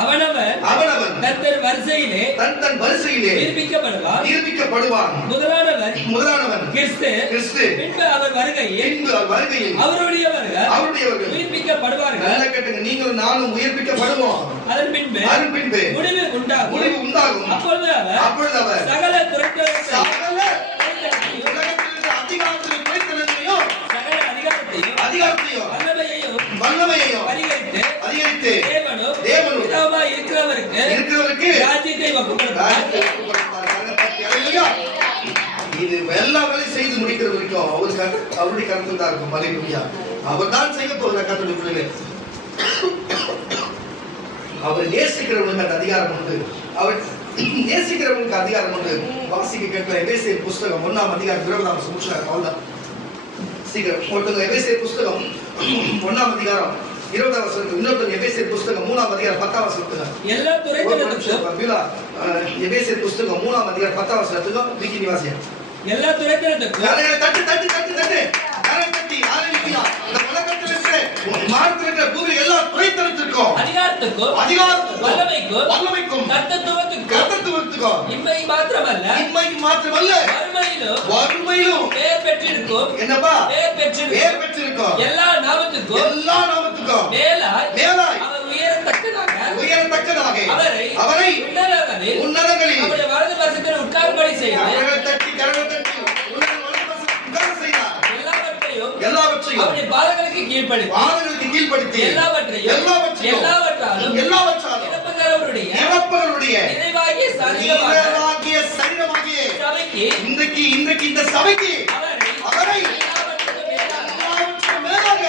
அவனவன் தன் வரிசையிலே நிரூபிக்கப்படுவான். முதலானவன் கிறிஸ்து, பின்பு அவர் வருகையில் அவருடையவர்கள் உயிர்ப்பிக்கப்படுவார்கள். நல்லா கேட்டுங்க, நீங்களும் நானும் உயிர்ப்பிக்கப்படுவோம். அதன் பின்பு முடிவு உண்டாகும். அப்பொழுது அவர் சகல அதிகாரத்தையும் வல்லமையையும் அதிகரித்து தேவனும் பிதாவாய் இருக்கிறவருக்கு ராஜ்யத்தை ஒப்புக் கொடுப்பார். இது எல்லா வேலையும் செய்து முடிக்கிற வரைக்கும் அவருடைய கருத்து தான் இருக்கும். ஹல்லேலூயா. அவர் தான் செய்ய போகிற கர்த்தருடைய பிள்ளைகளே. அவர் நேசிக்கிறவனுக்கு அந்த அதிகாரம் உண்டு, அவர் நேசிக்கிறவனுக்கு அதிகாரம் உண்டு. வாசிக்க கேட்கல. எபேசியர் புஸ்தகம் 1ஆம் அதிகாரம் 20ஆம் வசனம் முடிச்சாங்க. அவ்வளவுதான். சீக்கிரம் ஒருத்தங்க எபேசியர் புஸ்தகம் 1ஆம் அதிகாரம் 20ஆம் வசனத்துக்கு, இன்னொருத்தங்க எபேசியர் புஸ்தகம் 3ஆம் அதிகாரம் 10ஆம் வசனத்துக்கு. எல்லா துரைத்தனத்துக்கும் எபேசியர் புஸ்தகம் 3ஆம் அதிகாரம் 10ஆம் வசனத்துக்கு விக்கி நிவாசியா. எல்லா துரைத்தனத்துக்கும் எல்லா துரைத்தனத்திற்கும் அதிகாரத்துக்கும் வல்லமைக்கும் கர்த்தத்துவத்துக்கும் இம்மை மாத்திரமல்ல வறுமையிலும் பெயர் பெற்றிருக்கும். என்னப்பா? பெயர் பெற்றிருக்கும். எல்லா நாமத்துக்கும் மேலாய் அவர் உயரத்தக்கதாக அவரை உன்னதங்களில் அவருடைய வலது பக்கத்தில் உட்காரும்படி செய்தார். எல்லாவற்றையும் அவருடைய பாதங்களுக்கு கீழ்ப்படுத்தி எல்லாவற்றாலும் இறப்பவருடைய நிறைவாகிய சரீரமாகிய சபைக்கு இன்றைக்கு இந்த சபைக்கு அவரை எல்லாவற்றுக்கும் மேலாக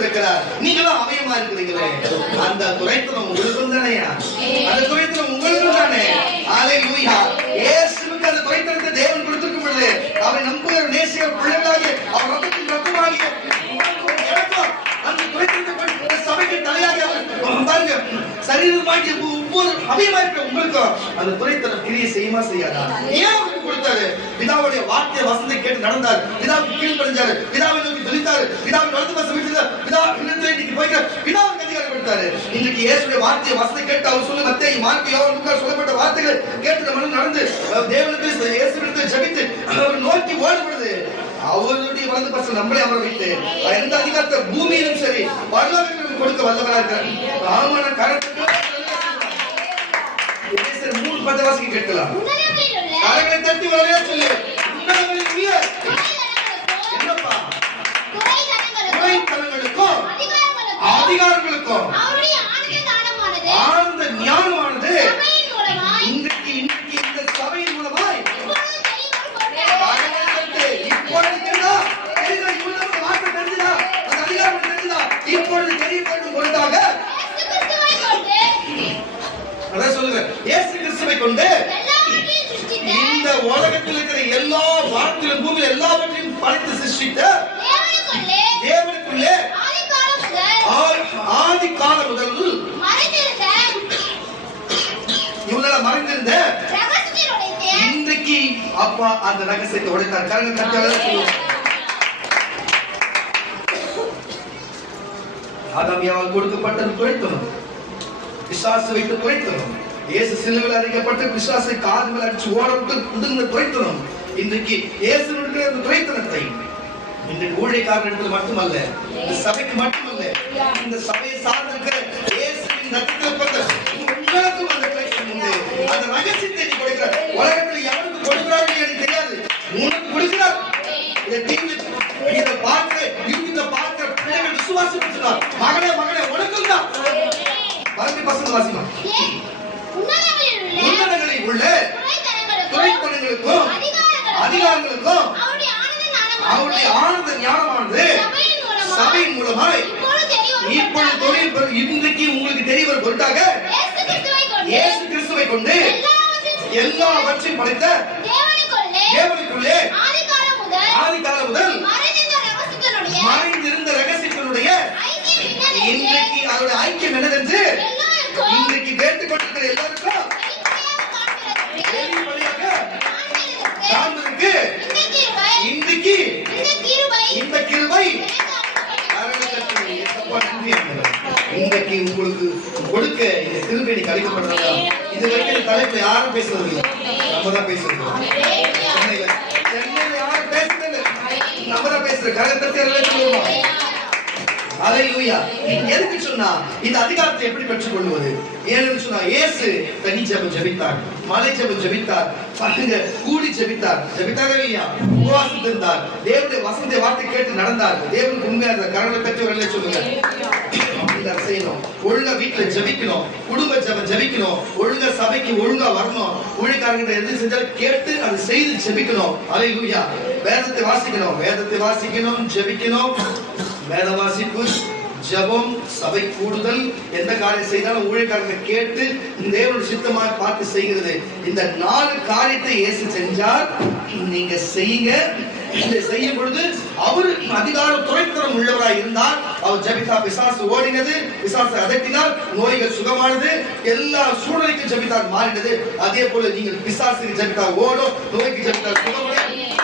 வைத்திருக்கிறார். நீங்களும் அவயமா இருக்கிறீங்களே, அந்த துரைத்தனம் உங்களுக்கும் தானேயா? அந்த துரைத்தனம் உங்களுக்கும் தானே? ஹalleluya. இயேசுவுக்கு அந்த துரைத்தனத்தை தேவன் கொடுத்திருக்கும் பொழுது அவரை நம்புகிற நேசிக்கிற பிள்ளைகளாகிய அவர் ரத்தத்தின் ரத்தமாகிய எனக்கும் அந்த துரைத்தனத்தை சபைக்கு தலையாக அவர் பாருங்க சரீரமாகிய ஒவ்வொரு அவயமா இருக்கிற உங்களுக்கும் அந்த துரைத்தனம் கிரியை செய்யுமா செய்யாதா? ஏன் அவருக்கு கொடுத்தாரு? பிதாவுடைய வார்த்தை வசனத்தை கேட்டு நடந்தார், பிதாவுக்கு கீழ்ப்படிஞ்சாரு, பிதாவை நோக்கி துதித்தாரு, பிதாவின் வலது பக்கம் சமைத்தார், பிதா இன்னத்தை இன்னைக்கு போய்க்க பிதாவுக்கு அதிகாரம் கொடுத்தாரு. இன்னைக்கு இயேசுடைய வார்த்தை வசனத்தை கேட்டு அவர் சொல்ல மத்தேயு மார்க்கு யோவான் லூக்கா சொல்லப்பட்ட வார்த்தைகள் கேட்டு நம்ம நடந்து தேவனுக்கு இயேசுவிடத்தில் ஜெபித்து அவர் நோக்கி ஓடுபடுது. அவருடைய வலது பக்கம் நம்மளே அமர வைத்து எந்த அதிகாரத்தை பூமியிலும் சரி பரலோகத்திலும் கொடுக்க வல்லவராக இருக்கிறார். ஆமான கரத்துக்கு 3 வாசிக்க கேட்கலாம். கரங்களை தட்டி வரலையா சொல்லு. உன்னதங்களில் உள்ள என்னப்பா? துரைத்தனங்களுக்கும் அதிகாரங்களுக்கும் ஆழ்ந்த ஞானமானது இன்றைக்கு இந்த சபையின் மூலமாய் இப்பொழுது தெரிய வேண்டும் பொழுதாக அதான் சொல்லுங்க. இயேசு கிறிஸ்துவை கொண்டு இந்த உலகத்தில் இருக்கிற எல்லா வானத்திலும் பூமியில் எல்லாவற்றையும் படைத்து சிருஷ்டித்த தேவனுக்குள்ளே ஆதி காலம் முதல் இவங்கள மறைந்திருந்த இன்றைக்கு அப்பா அந்த ரகசியத்தை உடைத்தார். கரங்க கட்டால சொல்லுவோம். ஆதாமியாவால் கொடுக்கப்பட்ட துரைத்தனம், பிசாசு வைத்து துரைத்தனம், இயேசு சிலுவையில் அறையப்பட்டு பிசாசை காது மேல் அடிச்சு ஓட விட்டு உடுங்க துரைத்தனம். இன்றைக்கு இயேசு இருக்கிற அந்த துரைத்தனத்தை இன்றைக்கு ஊழியக்காரர்கள் மட்டுமல்ல, இந்த சபைக்கு மட்டுமல்ல, இந்த சபையை சார்ந்திருக்கிற இயேசுவின் ரத்தத்தில் உங்களுக்கும் அந்த துரைத்தனம் உண்டு. அந்த ரகசியத்தை நீ கொடுக்கிறார். உலகத்தில் யாருக்கு கொடுக்கிறார்கள் எனக்கு தெரியாது, உனக்கு கொடுக்கிறார். இதை பார்க்க யூடியூப்ல பார்க்கிற பிள்ளைகள் விசுவாசம் வச்சுக்கலாம். மகனே மகனே உனக்கும் தான். மறுபடி பசங்க வாசிமா. உன்னதங்களில் உள்ள துரைத்தனங்களுக்கும் அதிகாரங்களுக்கும் அவருடைய ஆனந்த ஞானமானது சபையின் மூலமாய் இப்பொழுது இன்றைக்கு உங்களுக்கு தெரியவர் பொருட்டாக இயேசு கிறிஸ்துவை கொண்டு எல்லாவற்றையும் படைத்த தேவனுக்குள்ளே ஆதிகாலம் முதல் மறைந்திருந்த ரகசியத்தினுடைய இன்றைக்கு அவருடைய ஐக்கியம் என்னதென்று இன்றைக்கு கேட்டுக்கொண்டிருக்கிற எல்லாருக்கும் காண்பதற்கு இன்றைக்கு இந்த கிருபை இன்றைக்கு உங்களுக்கு கொடுக்க இந்த கிருபை அளிக்கப்படுறதா? இது வரைக்கும் தலைப்புல யாரும் பேசுறது இல்லை, நம்ம தான் பேசுறோம். சென்னையில யாரும் பேசுறது நம்ம தான் பேசுறோம். கரகத்தை சொல்லுவோம். ஹalleluya. எதுக்கு சொன்னா இந்த அதிகாரத்தை எப்படி பெற்றுக் கொள்வது? ஏன்னு சொன்னா இயேசு தனி ஜெபம் ஜெபித்தார், மலை ஜெபம் ஜெபித்தார், பசங்க கூடி ஜெபித்தார், ஜெபித்தாரே இல்லையா? உபவாசம் இருந்தார், தேவனுடைய வசனத்தை வார்த்தை கேட்டு நடந்தார். தேவனுக்கு உண்மையா இருந்த கரங்களை தட்டி வரல சொல்லுங்க. அப்படிதான் செய்யணும். ஒழுங்கா வீட்டுல ஜெபிக்கணும், குடும்ப ஜெபம் ஜெபிக்கணும், ஒழுங்கா சபைக்கு ஒழுங்கா வரணும், ஊழியக்காரங்க எது செஞ்சாலும் கேட்டு அதை செய்து ஜெபிக்கணும். ஹalleluya. வேதத்தை வாசிக்கணும், வேதத்தை வாசிக்கணும், ஜெபிக்கணும். வேத வாசிப்பு, ஜெபம், சபை கூடுதல், எந்த காரியம் செய்தாலும் ஊழியக்காரங்க கேட்டு தேவனுடைய சித்தமாக பார்த்து செய்கிறது. இந்த 4 காரியத்தை இயேசு செஞ்சார். நீங்க செய்யுங்க. இதை செய்யும் பொழுது அவர் அதிகார துரைத்தனம் உள்ளவராய் இருந்தார். அவர் ஜெபித்தா பிசாசு ஓடினது, பிசாசு அதட்டினார், நோய்கள் சுகமானது, எல்லா சூழ்நிலைக்கும் ஜெபித்தார் மாறினது. அதே போல நீங்கள் பிசாசுக்கு ஜெபித்தா ஓடும், நோய்க்கு ஜெபித்தா சுகமடையும்.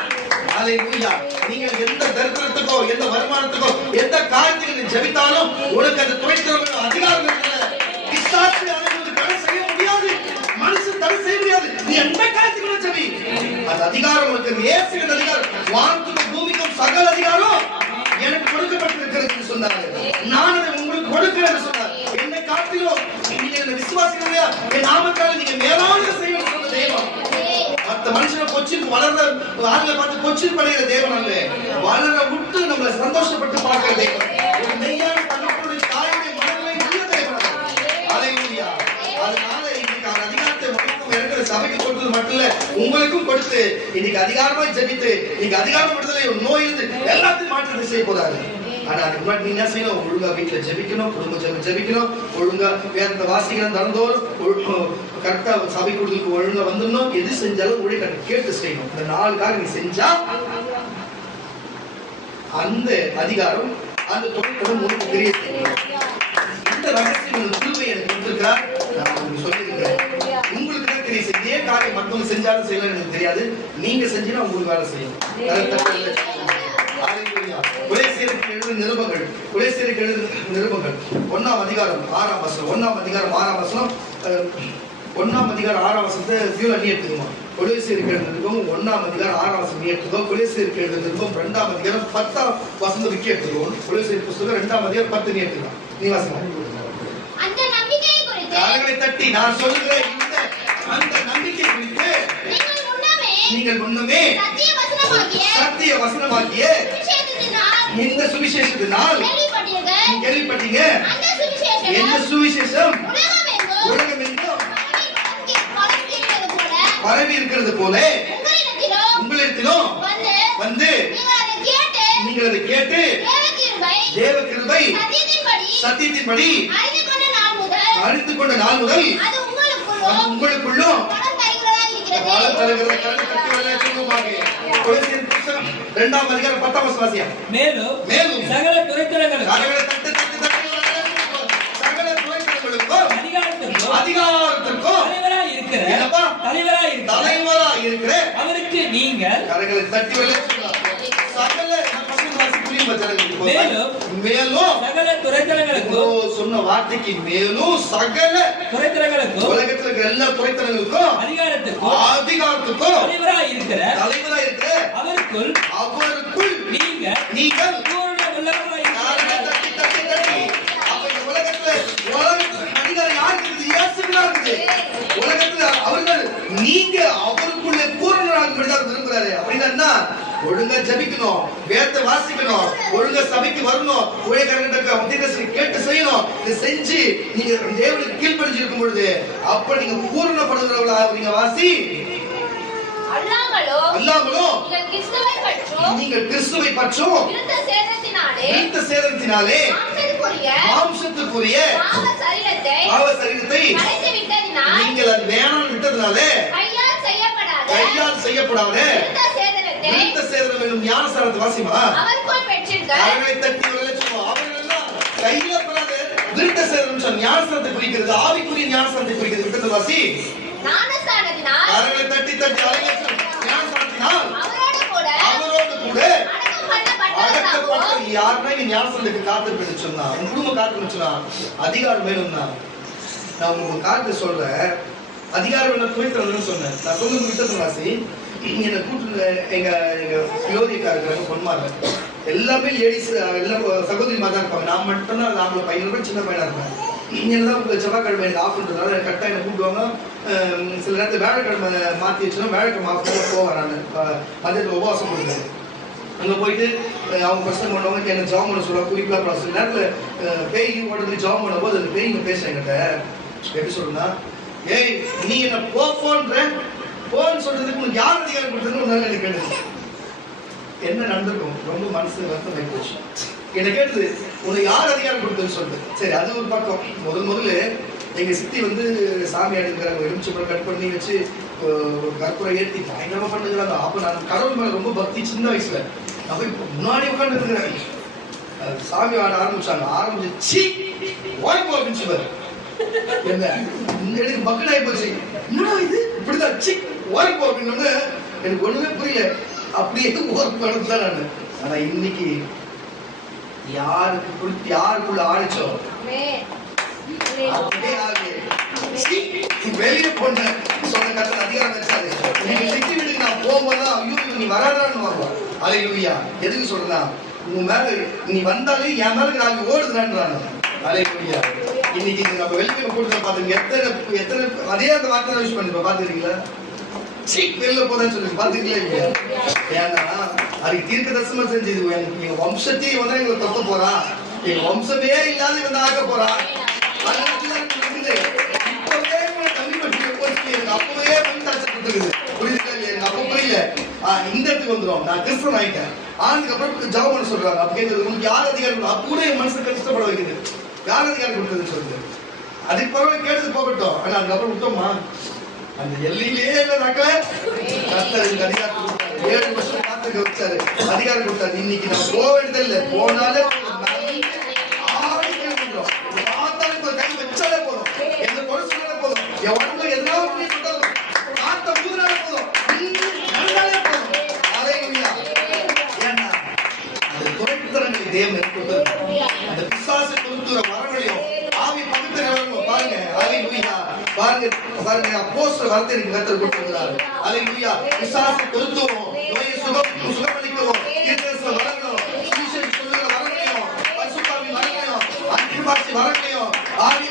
ஹalleluya. நீங்கள் எந்த தரித்திரத்துக்கோ எந்த வருமானத்துக்கோ எந்த காரியத்துக்கு நீ ஜெபித்தாலும் உனக்கு அந்த துரைத்தனம் அதிகாரம் இருக்கிறது. பிசாசு அதை தடை செய்ய முடியாது, மனுஷன் தடை செய்ய முடியாது. நீ எந்த காரியத்துக்கு ஜெபி, அந்த அதிகாரம் உனக்கு இயேசுவின் அதிகாரம். வானத்துக்கும் பூமிக்கும் சகல அதிகாரம் எனக்கு கொடுக்கப்பட்டிருக்கிறது என்று சொன்னார். நான் அதை உங்களுக்கு கொடுக்கிறேன் சொன்னார். என்னை காட்டிலும் நீங்க என்ன விசுவாசிக்கிறீங்க, என் நாமத்தால் நீங்க மேலான செய்யணும் சொன்ன தெய்வம். மற்ற மனுஷனை கொச்சின் வளர்ற ஆளுங்களை பார்த்து கொச்சின் படைகிற தேவன் அல்ல, வளர விட்டு நம்மளை சந்தோஷப்பட்டு பார்க்கிற தேவன். ஒரு மெய்யான தன்னுடைய தாயுடைய மனநிலை உள்ள தேவன். ஹalleluya. அதனால இன்னைக்கு அதிகாரத்தை உங்களுக்கு இருக்கிற சபைக்கு கொடுத்தது மட்டும் இல்ல, உங்களுக்கும் கொடுத்து இன்னைக்கு அதிகாரமாய் ஜெபித்து இன்னைக்கு அதிகாரம் விடுதலை நோய் எல்லாத்தையும் மாற்றத்தை செய்ய போறாரு. ஆனா அதுக்கு முன்னாடி நீ என்ன செய்யணும்? ஒழுங்கா வீட்டுல ஜெபிக்கணும், குடும்ப ஜெபிக்கணும், ஒழுங்கா வேதத்தை வாசிக்கணும், நடந்தோறும் கரெக்டா சபை கூடுதலுக்கு ஒழுங்கா வந்துடணும். எது செஞ்சாலும் ஒழுங்கா கேட்டு செய்யணும். இந்த 4 காரியம் நீ செஞ்சா அந்த அதிகாரம் அந்த தொழில்களும் உனக்கு தெரிய செய்யும். இந்த ரகசியம் திருவை எனக்கு கொடுத்திருக்கிறார். நான் உங்களுக்கு சொல்லியிருக்கிறேன். உங்களுக்கு தான் தெரியும். இதே காரியம் மற்றவங்க செஞ்சாலும் செய்யலாம் எனக்கு தெரியாது. நீங்க செஞ்சீங்கன்னா உங்களுக்கு வேலை செய்யும். கொலேசியருக்கு எழுதின நிருபங்கள், கொலேசியருக்கு எழுதின நிருபங்கள் 1ஆம் அதிகாரம் 6ஆம் வசனம், 1ஆம் அதிகாரம் 6ஆம் வசனம், 1ஆம் அதிகாரம் 6ஆம் வசனத்தை வியூல நீ எடுத்துக்குமா? கொலேசியருக்கு எழுதின நிருபம் 1ஆம் அதிகாரம் 6ஆம் வசனம் நீ எடுத்துக்கோ. கொலேசியருக்கு எழுதின நிருபம் 2ஆம் அதிகாரம் 10ஆம் வசனம் விக்கி எடுத்துக்கோ. கொலேசியர் புத்தகம் 2ஆம் அதிகாரம் 10 நீ எடுத்துக்கோ. நீ வாசிங்க. அந்த நம்பிக்கையை குறித்து கால்களை தட்டி நான் சொல்லுகிறேன். இந்த அந்த நம்பிக்கை குறித்து நீங்கள் முன்னமே சத்திய வசனமாகிய இந்த சுவிசேஷத்தினால் கேள்விப்பட்டீங்க. என்ன சுவிசேஷம்? உலகம் எங்கும் பரவி இருக்கிறது போல உங்களிடத்திலும் வந்து நீங்கள் அதை கேட்டு தேவ கிருபை சத்தியத்தின்படி அறிந்து கொண்ட நாள் முதல் உங்களுக்குள்ளும் இரண்டாம் அதிகாரம் 10ஆம் வசனம் வாசியா. மேலும் சகல துரைத்தனங்களுக்கும் அதிகாரத்திற்கும் தலைவராய் இருக்கிற அவருக்கு நீங்கள் கரங்களை தட்டி சகல மேலும் சகல துரைத்தனங்களுக்கும் சொன்ன வார்த்தைக்கு மேலும் சகல துரைத்தனங்களுக்கும் உலகத்தில் இருக்கிற எல்லா துரைத்தனங்களுக்கும் அதிகாரத்துக்கும் தலைவராய் இருக்கிற அவருக்குள் நீங்கள் பூரண உள்ளவர்களாய் உலகத்துல அவர்கள் நீங்க அவருக்குள்ள பூரணராக விரும்புறாரு. அப்படின்னா ஒழுங்கா ஜபிக்கணும், வேதத்தை வாசிக்கணும், ஒழுங்கா சபைக்கு வரணும், ஊழியக்காரங்க கேட்டு செய்யணும். இதை செஞ்சு நீங்க தேவனுக்கு கீழ்ப்படிஞ்சு இருக்கும் பொழுது அப்ப நீங்க பூரணப்படுகிறவர்களா நீங்க வாசி. அல்லாமலோ நீங்கள் கிறிஸ்துவை பற்றும் விருத்த சேதனத்தினாலே மாம்சத்துக்குரிய பாவ சரீரத்தை நீங்கள் அது வேணாம் விட்டதுனால கையால் செய்யப்படாத விருத்த சேதனம் என்னும் ஞானஸ்நானத்தை வாசிமா. அவர்களை தட்டி அவர்களெல்லாம் கையில பெறாத விருத்த சேதனம் ஞானஸ்நானத்தை குறிக்கிறது, ஆவிக்குரிய ஞானஸ்நானத்தை குறிக்கிறது. விட்டது வாசி. அவர்களை தட்டி ஞானஸ்நானத்தினால் அவரோடு கூட அடக்கப்பட்ட யாருன்னா இங்க ஞானஸ்நானத்துக்கு காத்திருக்குன்னு சொன்னா, உங்க குடும்பம் காத்திருக்குன்னு சொன்னா அதிகாரம் வேணும்னா நான் உங்களுக்கு காத்து சொல்றேன். அதிகாரம் என்ன துணைத்தரன்னு சொன்னேன். நான் சொல்லுங்க விட்டது வாசி. என்னை கூட்டு எங்க யோதிக்கா இருக்கிறாங்க பொன்மார்கள் எல்லாமே லேடிஸ் எல்லாம் சகோதரிமா தான் இருப்பாங்க. நான் மட்டும்தான் நாமள பையன் சின்ன பையனா இருப்பேன். என்னதான் செவ்வாய்க்கிழமை எனக்கு ஆஃப் பண்றதுனால கரெக்டாக என்ன கூப்பிடுவாங்க. சில நேரத்தில் வேலைக்கிழமை மாற்றி வச்சுன்னா வேலைக்கிழமை ஆஃப் போவேன். நான் மதியத்தில் உபவாசம் கொடுக்குறேன். அங்கே போயிட்டு அவங்க பிரச்சனை பண்ணுவாங்க, என்ன ஜாம் பண்ண சொல்லுவாங்க. குறிப்பாக சில நேரத்தில் பேய் ஓடுறது ஜாம் பண்ணும்போது அந்த பேய் பேசுறேன் என்கிட்ட. எப்படி சொல்லுன்னா, ஏய் நீ என்ன போன்ற போன்னு சொல்றதுக்கு உனக்கு யார் அதிகாரம் கொடுத்ததுன்னு எனக்கு கேட்டது. என்ன நடந்திருக்கும்? ரொம்ப மனசு வருத்தம் ஆகி போச்சு. என்ன கேட்டது, உனக்கு யார் அதிகாரம் கொடுத்ததுன்னு சொல்லிட்டு. சரி, அது ஒரு பக்கம். முதல்ல எங்க சித்தி வந்து சாமி அடிக்கிறாங்க. எலுமிச்சம்பழம் கட் பண்ணி வச்சு ஒரு கற்பூரம் ஏற்றி பயங்கரமா பண்ணுறாங்க. அப்ப நான் கடவுள் மேல ரொம்ப பக்தி சின்ன வயசுல. அப்ப முன்னாடி உட்காந்து இருக்கிறேன். சாமி ஆட ஆரம்பிச்சு ஓய்வு அப்படின்னு என்ன எனக்கு மக்கள் ஆகி போச்சு. என்னடா இது இப்படிதான் சிக் ஓய்வு அப்படின்னு எனக்கு ஒண்ணுமே புரியல. அப்படியே ஒர்க் பண்ணது தான் நான். ஆனா இன்னைக்கு யாருக்குள்ள ஆடிச்சோ வெளியே போன சொன்ன கருத்து அதிகாரம் வச்சாரு. நீங்க சிட்டி வீட்டுக்கு நான் போகும்போதுதான் ஐயோ நீ வராதான்னு வாங்க. அலையா எதுக்கு சொல்றா, உன் மேல நீ வந்தாலே என் மேல நாங்க ஓடுதுறான்றாங்க. அலையா இன்னைக்கு நம்ம வெளியே போட்டு பாத்துங்க எத்தனை அதே அந்த வார்த்தை யூஸ் பண்ணி பாத்துக்கிறீங்களா? வெளில போதான் சொல்லுங்க பாத்துக்கல இல்லையா? ஏன்னா அதுக்கு தீர்க்க தரிசனம் செஞ்சது. எங்க வம்சத்தையும் வந்து எங்களை தொத்த போறா, எங்க வம்சமே இல்லாத இவன் ஆக்க போறா. இப்பவே தண்ணி பற்றி போச்சு. எனக்கு அப்பவே வந்து கொடுத்துருக்குது. புரியுது இல்லையா? எனக்கு அப்ப புரியல. இந்த இடத்துக்கு வந்துடும், நான் கிறிஸ்தவன் ஆயிட்டேன். ஆனதுக்கு அப்புறம் ஜெபம் பண்ண சொல்றாங்க. அப்ப கேட்குறது, உங்களுக்கு யார் அதிகாரம்? அப்ப கூட என் மனசு கஷ்டப்பட வைக்குது. யார் அதிகாரம் கொடுத்ததுன்னு சொல்லுது. அதுக்கு பரவாயில்ல, கேட்டது போகட்டும். ஆனா அதுக்கப்புறம் விட்டோமா, அந்த எல்லையிலே இல்லைனாக்கா கர்த்தருக்கு அதிகாரம் கொடுத்தாரு. 7 வருஷம் காத்துக்க வச்சாரு, அதிகாரம் கொடுத்தாரு. இன்னைக்கு நம்ம போக வேண்டியது இல்லை, போனாலே கை வச்சாலே போதும், எந்த குறை சொன்னாலே போதும், என் உடம்புல எதாவது பண்ணி சொன்னாலும் காத்த ஊதுனாலே போதும், நடந்தாலே போதும். அல்லேலூயா. ஏன்னா அந்த துறைத்தனங்களை தேவன் கொடுத்தார். அந்த பிசாசு கொடுத்துற வரங்களையும் ஆவி பகுத்தறிவர்களும் பாருங்க. அல்லேலூயா. பாருங்க பாருங்க, அப்போஸ்தலர் வார்த்தை எனக்கு கர்த்தர் கொடுத்திருக்கிறார். அல்லேலூயா. பிசாசு கொடுத்துறோம், நோயை சுகமளிக்கிறோம், தீர்க்கதரிசன வரங்களும், சுவிசேஷம் சொல்லுகிற வரங்களையும், பரிசுத்தாவி வரங்களையும், அன்பிபாசி வரங்களையும், ஆவி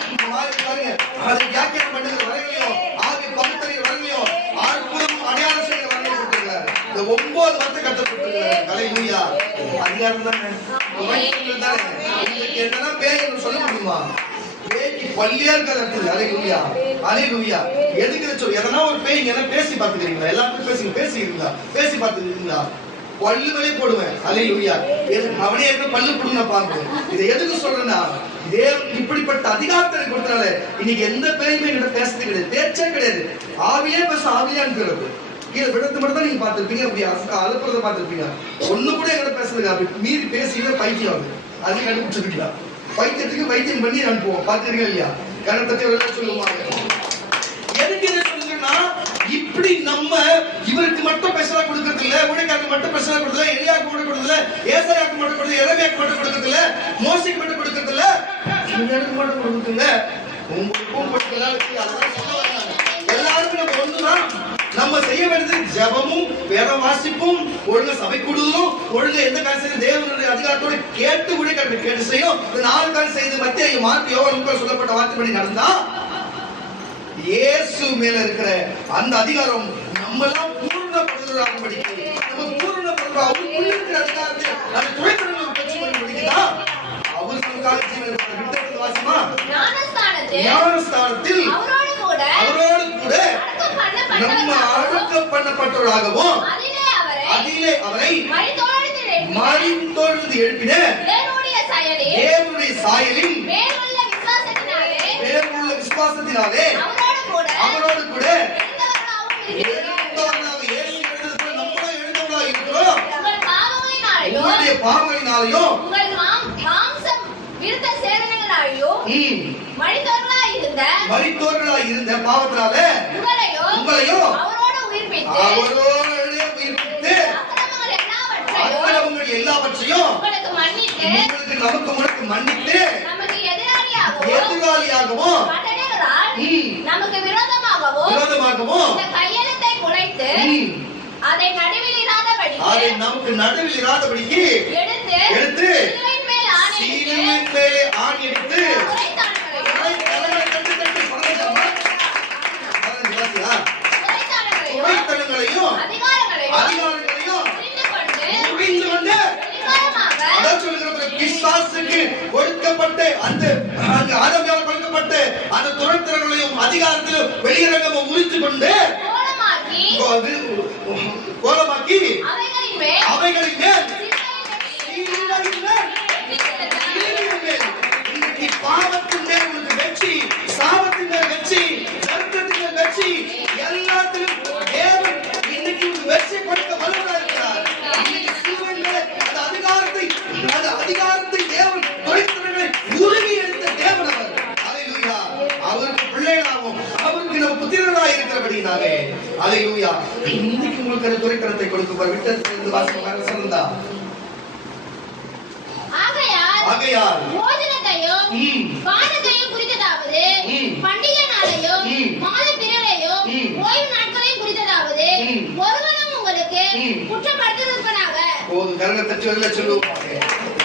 பாருங்க அதை வியாக்கியானம் பண்ணுகிற வரங்களையும், ஆவி பகுத்தறிகிற வரங்களையும், அற்புதமும் அடையாளம் செய்கிற வரங்களையும் கொடுத்திருக்கிறார். இந்த 9 வார்த்தை கர்த்தர் கொடுத்திருக்கிறார். அல்லேலூயா. அதிகாரம் தானே, உங்களுக்கு என்னன்னா பேர் சொல்ல முடியுமா? பேய்க்கு பள்ளியா இருக்காது. அல்லேலூயா. அல்லேலூயா. எதுக்கு சொல்ல, எதனா ஒரு பேய் என்ன பேசி பார்த்துக்கிறீங்களா? எல்லாரும் பேசிக்கிறீங்களா? பேசி பார்த்துக்கிறீங்களா? பல்லு வலி போடுவேன். அல்லேலூயா. அவனே இருக்க பல்லு போடுங்க பாருங்க. இதை எதுக்கு சொல்றேன்னா, இதே இப்படிப்பட்ட அதிகாரத்தை கொடுத்தனால இன்னைக்கு எந்த பேயுமே என்கிட்ட பேசுறது கிடையாது, பேச்சே கிடையாது. ஆவியே பேச, ஆவியே அனுப்புறது. கீழே விடத்து மட்டும் தான் நீங்க பார்த்திருப்பீங்க, அப்படி அழுப்புறத பார்த்திருப்பீங்க. ஒண்ணு கூட எங்கிட்ட பேசுறது அப்படி மீறி பேசிக்கிற பைத்தியம் ஆகுது. அதையும் கண்டுபிடிச்சிருக்கலாம். பைத்தியத்துக்கு வைத்தியம் பண்ணி அனுப்புவோம். பார்த்துருக்கீங்க இல்லையா? கணத்தை சொல்லுவாங்க. எதுக்கு இதை சொல்லுங்கன்னா, இப்படி நம்ம இவருக்கு மட்டும் பெசலா கொடுக்கறது இல்ல, ஊழியக்காரருக்கு மட்டும் பெசலா கொடுக்கல, எலியாக்கு மட்டும் கொடுக்கல, ஏசாயாக்கு மட்டும் கொடுக்கல, எரேமியாக்கு மட்டும் கொடுக்கறது இல்ல, மோசேக்கு மட்டும் கொடுக்கறது இல்ல, எனக்கு மட்டும் கொடுக்குங்க. உங்களுக்கும் கொடுக்கலாம். எல்லாருக்கும் நம்ம ஒண்ணுதான். நம்ம செய்ய வேண்டியது ஜெபமும் வேத வாசிப்பும், ஒழுங்க சபை கூடுதலும், ஒழுங்க எந்த காரியத்தையும் தேவனுடைய அதிகாரத்தோடு கேட்டு ஊழியக்காரர்களை கேட்டு செய்யும். இந்த 4 காரியம் செய்து மத்திய மார்க் யோவான் சொல்லப்பட்ட வார்த்தைப்படி நடந்தா இயேசு மேல இருக்கிற அந்த அதிகாரம் நம்மெல்லாம் பூர்ணப்படுத்துறாங்க. நம்ம பூர்ணப்படுத்துறோம். அவருக்குள்ள இருக்கிற அதிகாரத்தை அந்த துறைத்தனங்களை பெற்று பண்ணி முடிக்கிறா. அவர் நமக்காக ஜீவன் விட்டு வாசிமா ஞானஸ்தானத்தில் அவரோடு கூட நம்ம அடக்கம் பண்ணப்பட்டவர்களாகவும் அதிலே அவரை மரித்தோழ்ந்து எழுப்பின தேவனுடைய சாயலின் மேலுள்ள விசுவாசத்தினாலே அவரோடு கூட உங்களுடைய பாவங்களினாலேயும் மரித்தோர்களாய் இருந்த பாவத்தினால உங்களையும் அவரோடு உயிர்ப்பித்து அக்கிரமங்கள் எல்லாவற்றையும் நமக்கு மன்னித்து எதிராளியாகவும் நமக்கு விரோதமாகவும் கையெழுத்தை குலைத்து அதை நமக்கு நடுவில் இராதபடிக்கு எடுத்து சீலுவின் மேலே ஆணி எடுத்து துரைத்தனங்களையும் அதிகாரங்களையும் புரிந்து கொண்டு பிசாசுக்கு கொடுக்கப்பட்ட அந்த ஆதாமியால் கொடுக்கப்பட்ட அந்த துரைத்தனங்களையும் அதிகாரத்திலும் வெளியரங்கமும் முறித்து கொண்டு கோலமாக்கி அவைகளின் மேல் இன்னைக்கு பாவத்தின் மேல் உங்களுக்கு வெற்றி, சாபத்தின் மேல் வெற்றி, சர்க்கத்தின் மேல் வெற்றி, எல்லாத்திலும் தேவன் இன்னைக்கு உங்களுக்கு வெற்றி கொடுக்க வல்லவராக இருக்கிறார். இன்னைக்கு சிலுவையின் மேல் அந்த அதிகாரத்தை தேவன் துரைத்தனங்களை உருவி எடுத்த தேவன் அவர். அல்லேலூயா. அவருக்கு பிள்ளைகளாகவும் அவருக்கு நம்ம புத்திரராக இருக்கிறபடினாலே அல்லேலூயா. இன்னைக்கு உங்களுக்கு அந்த துரைத்தனத்தை கொடுக்க விட்டு வாசகம் சொன்னா ஆகையால் போஜனத்தையும் பானத்தையும் குறித்ததாவது, பண்டிகை நாளையும் மாத பிறரையும் ஓய்வு நாட்களையும் குறித்ததாவது ஒருவனும் உங்களுக்கு குற்றப்படுத்திருப்பனாக. போது கரங்க தட்டி வரல சொல்லுவாங்க.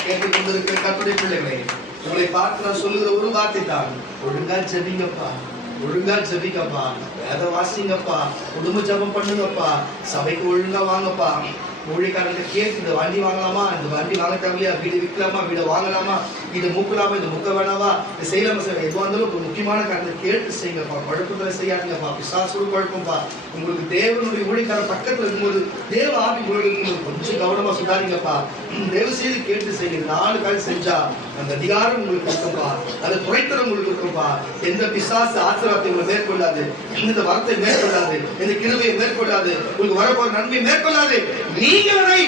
கேட்டுக் கொண்டிருக்கிற கர்த்தருடைய பிள்ளைகளை உங்களை பார்த்து நான் சொல்லுகிற ஒரு வார்த்தை தான், ஒழுங்கா ஜெபிங்கப்பா, ஒழுங்கா ஜெபிங்கப்பா, வேத வாசிங்கப்பா, குடும்ப ஜெபம் பண்ணுங்கப்பா, சபைக்கு ஒழுங்கா வாங்கப்பா. ஊழியக்காரங்க கேட்டு இந்த வண்டி வாங்கலாமா, இந்த வண்டி வாங்க தேவையா, வீடு விற்கலாமா, வீடை வாங்கலாமா, இது மூக்கலாமா, இது முக்க வேணாமா, இது செய்யலாமா, செய்ய எதுவாக இருந்தாலும் ஒரு முக்கியமான காரணத்தை கேட்டு செய்யுங்கப்பா. குழப்பங்களை செய்யாதீங்கப்பா. பிசாசோடு குழப்பம்பா. உங்களுக்கு தேவனுடைய ஊழியக்கார பக்கத்துல இருக்கும்போது, தேவ ஆவி உங்களோட இருக்கும்போது கொஞ்சம் கவனமா சுதாரிங்கப்பா. தயவு செய்து கேட்டு செய்யுங்க. 4 கால் செஞ்சா அந்த அதிகாரம் உங்களுக்கு இருக்கும்பா, அந்த துறைத்தரம் உங்களுக்கு இருக்கும்பா. எந்த பிசாசு ஆசீர்வாதத்தை உங்களை மேற்கொள்ளாது, இந்த வரத்தை மேற்கொள்ளாது, இந்த கிருபையை மேற்கொள்ளாது, உங்களுக்கு வரப்போற நன்மை மேற்கொள்ளாது. நீங்களே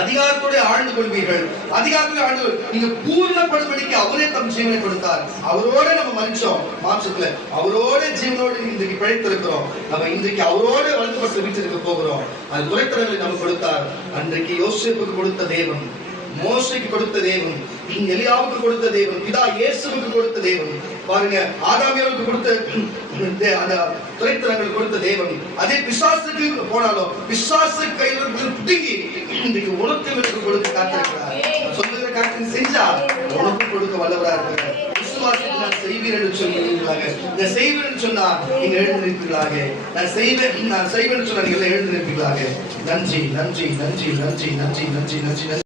அதிகாரத்தோட ஆழ்ந்து கொள்வீர்கள். அதிகாரத்தோட ஆழ்ந்து நீங்க பூர்ணப்படும்படிக்கு அவரே தம் ஜீவனை கொடுத்தார். அவரோட நம்ம மனுஷம் மாம்சத்துல அவரோட ஜீவனோடு இன்றைக்கு பிழைத்திருக்கிறோம். நம்ம இன்றைக்கு அவரோட வளர்ந்து வீட்டிற்கு போகிறோம். அது துறைத்தரங்களை நம்ம கொடுத்தார். அன்றைக்கு யோசேப்புக்கு கொடுத்த தேவன், மோசைக்கு கொடுத்த தேவன், எலியாவுக்கு கொடுத்த தேவன், பிதா இயேசுவுக்கு கொடுத்த தேவன், பாருங்க ஆதாமியாவுக்கு கொடுத்த அந்த துறைத்தரங்கள் கொடுத்த தேவன், அதே பிசாசுக்கு போனாலும் பிசாசு கையில பிடுங்கி இன்றைக்கு உனக்கு கொடுக்க காத்திருக்கிறார். சொல்லுகிற காரியத்தை செஞ்சா உனக்கு கொடுக்க வல்லவரா இருக்கிறார். விசுவாசத்தை நான் செய்வேன் என்று சொல்லுவீர்களாக. நான் செய்வேன் என்று சொன்னா நீங்க எழுந்திருப்பீர்களாக. நான் செய்வேன் என்று சொன்னா நீங்க எழுந்திருப்பீர்களாக. நன்றி நன்றி நன்றி நன்றி நன்றி நன்றி நன்றி.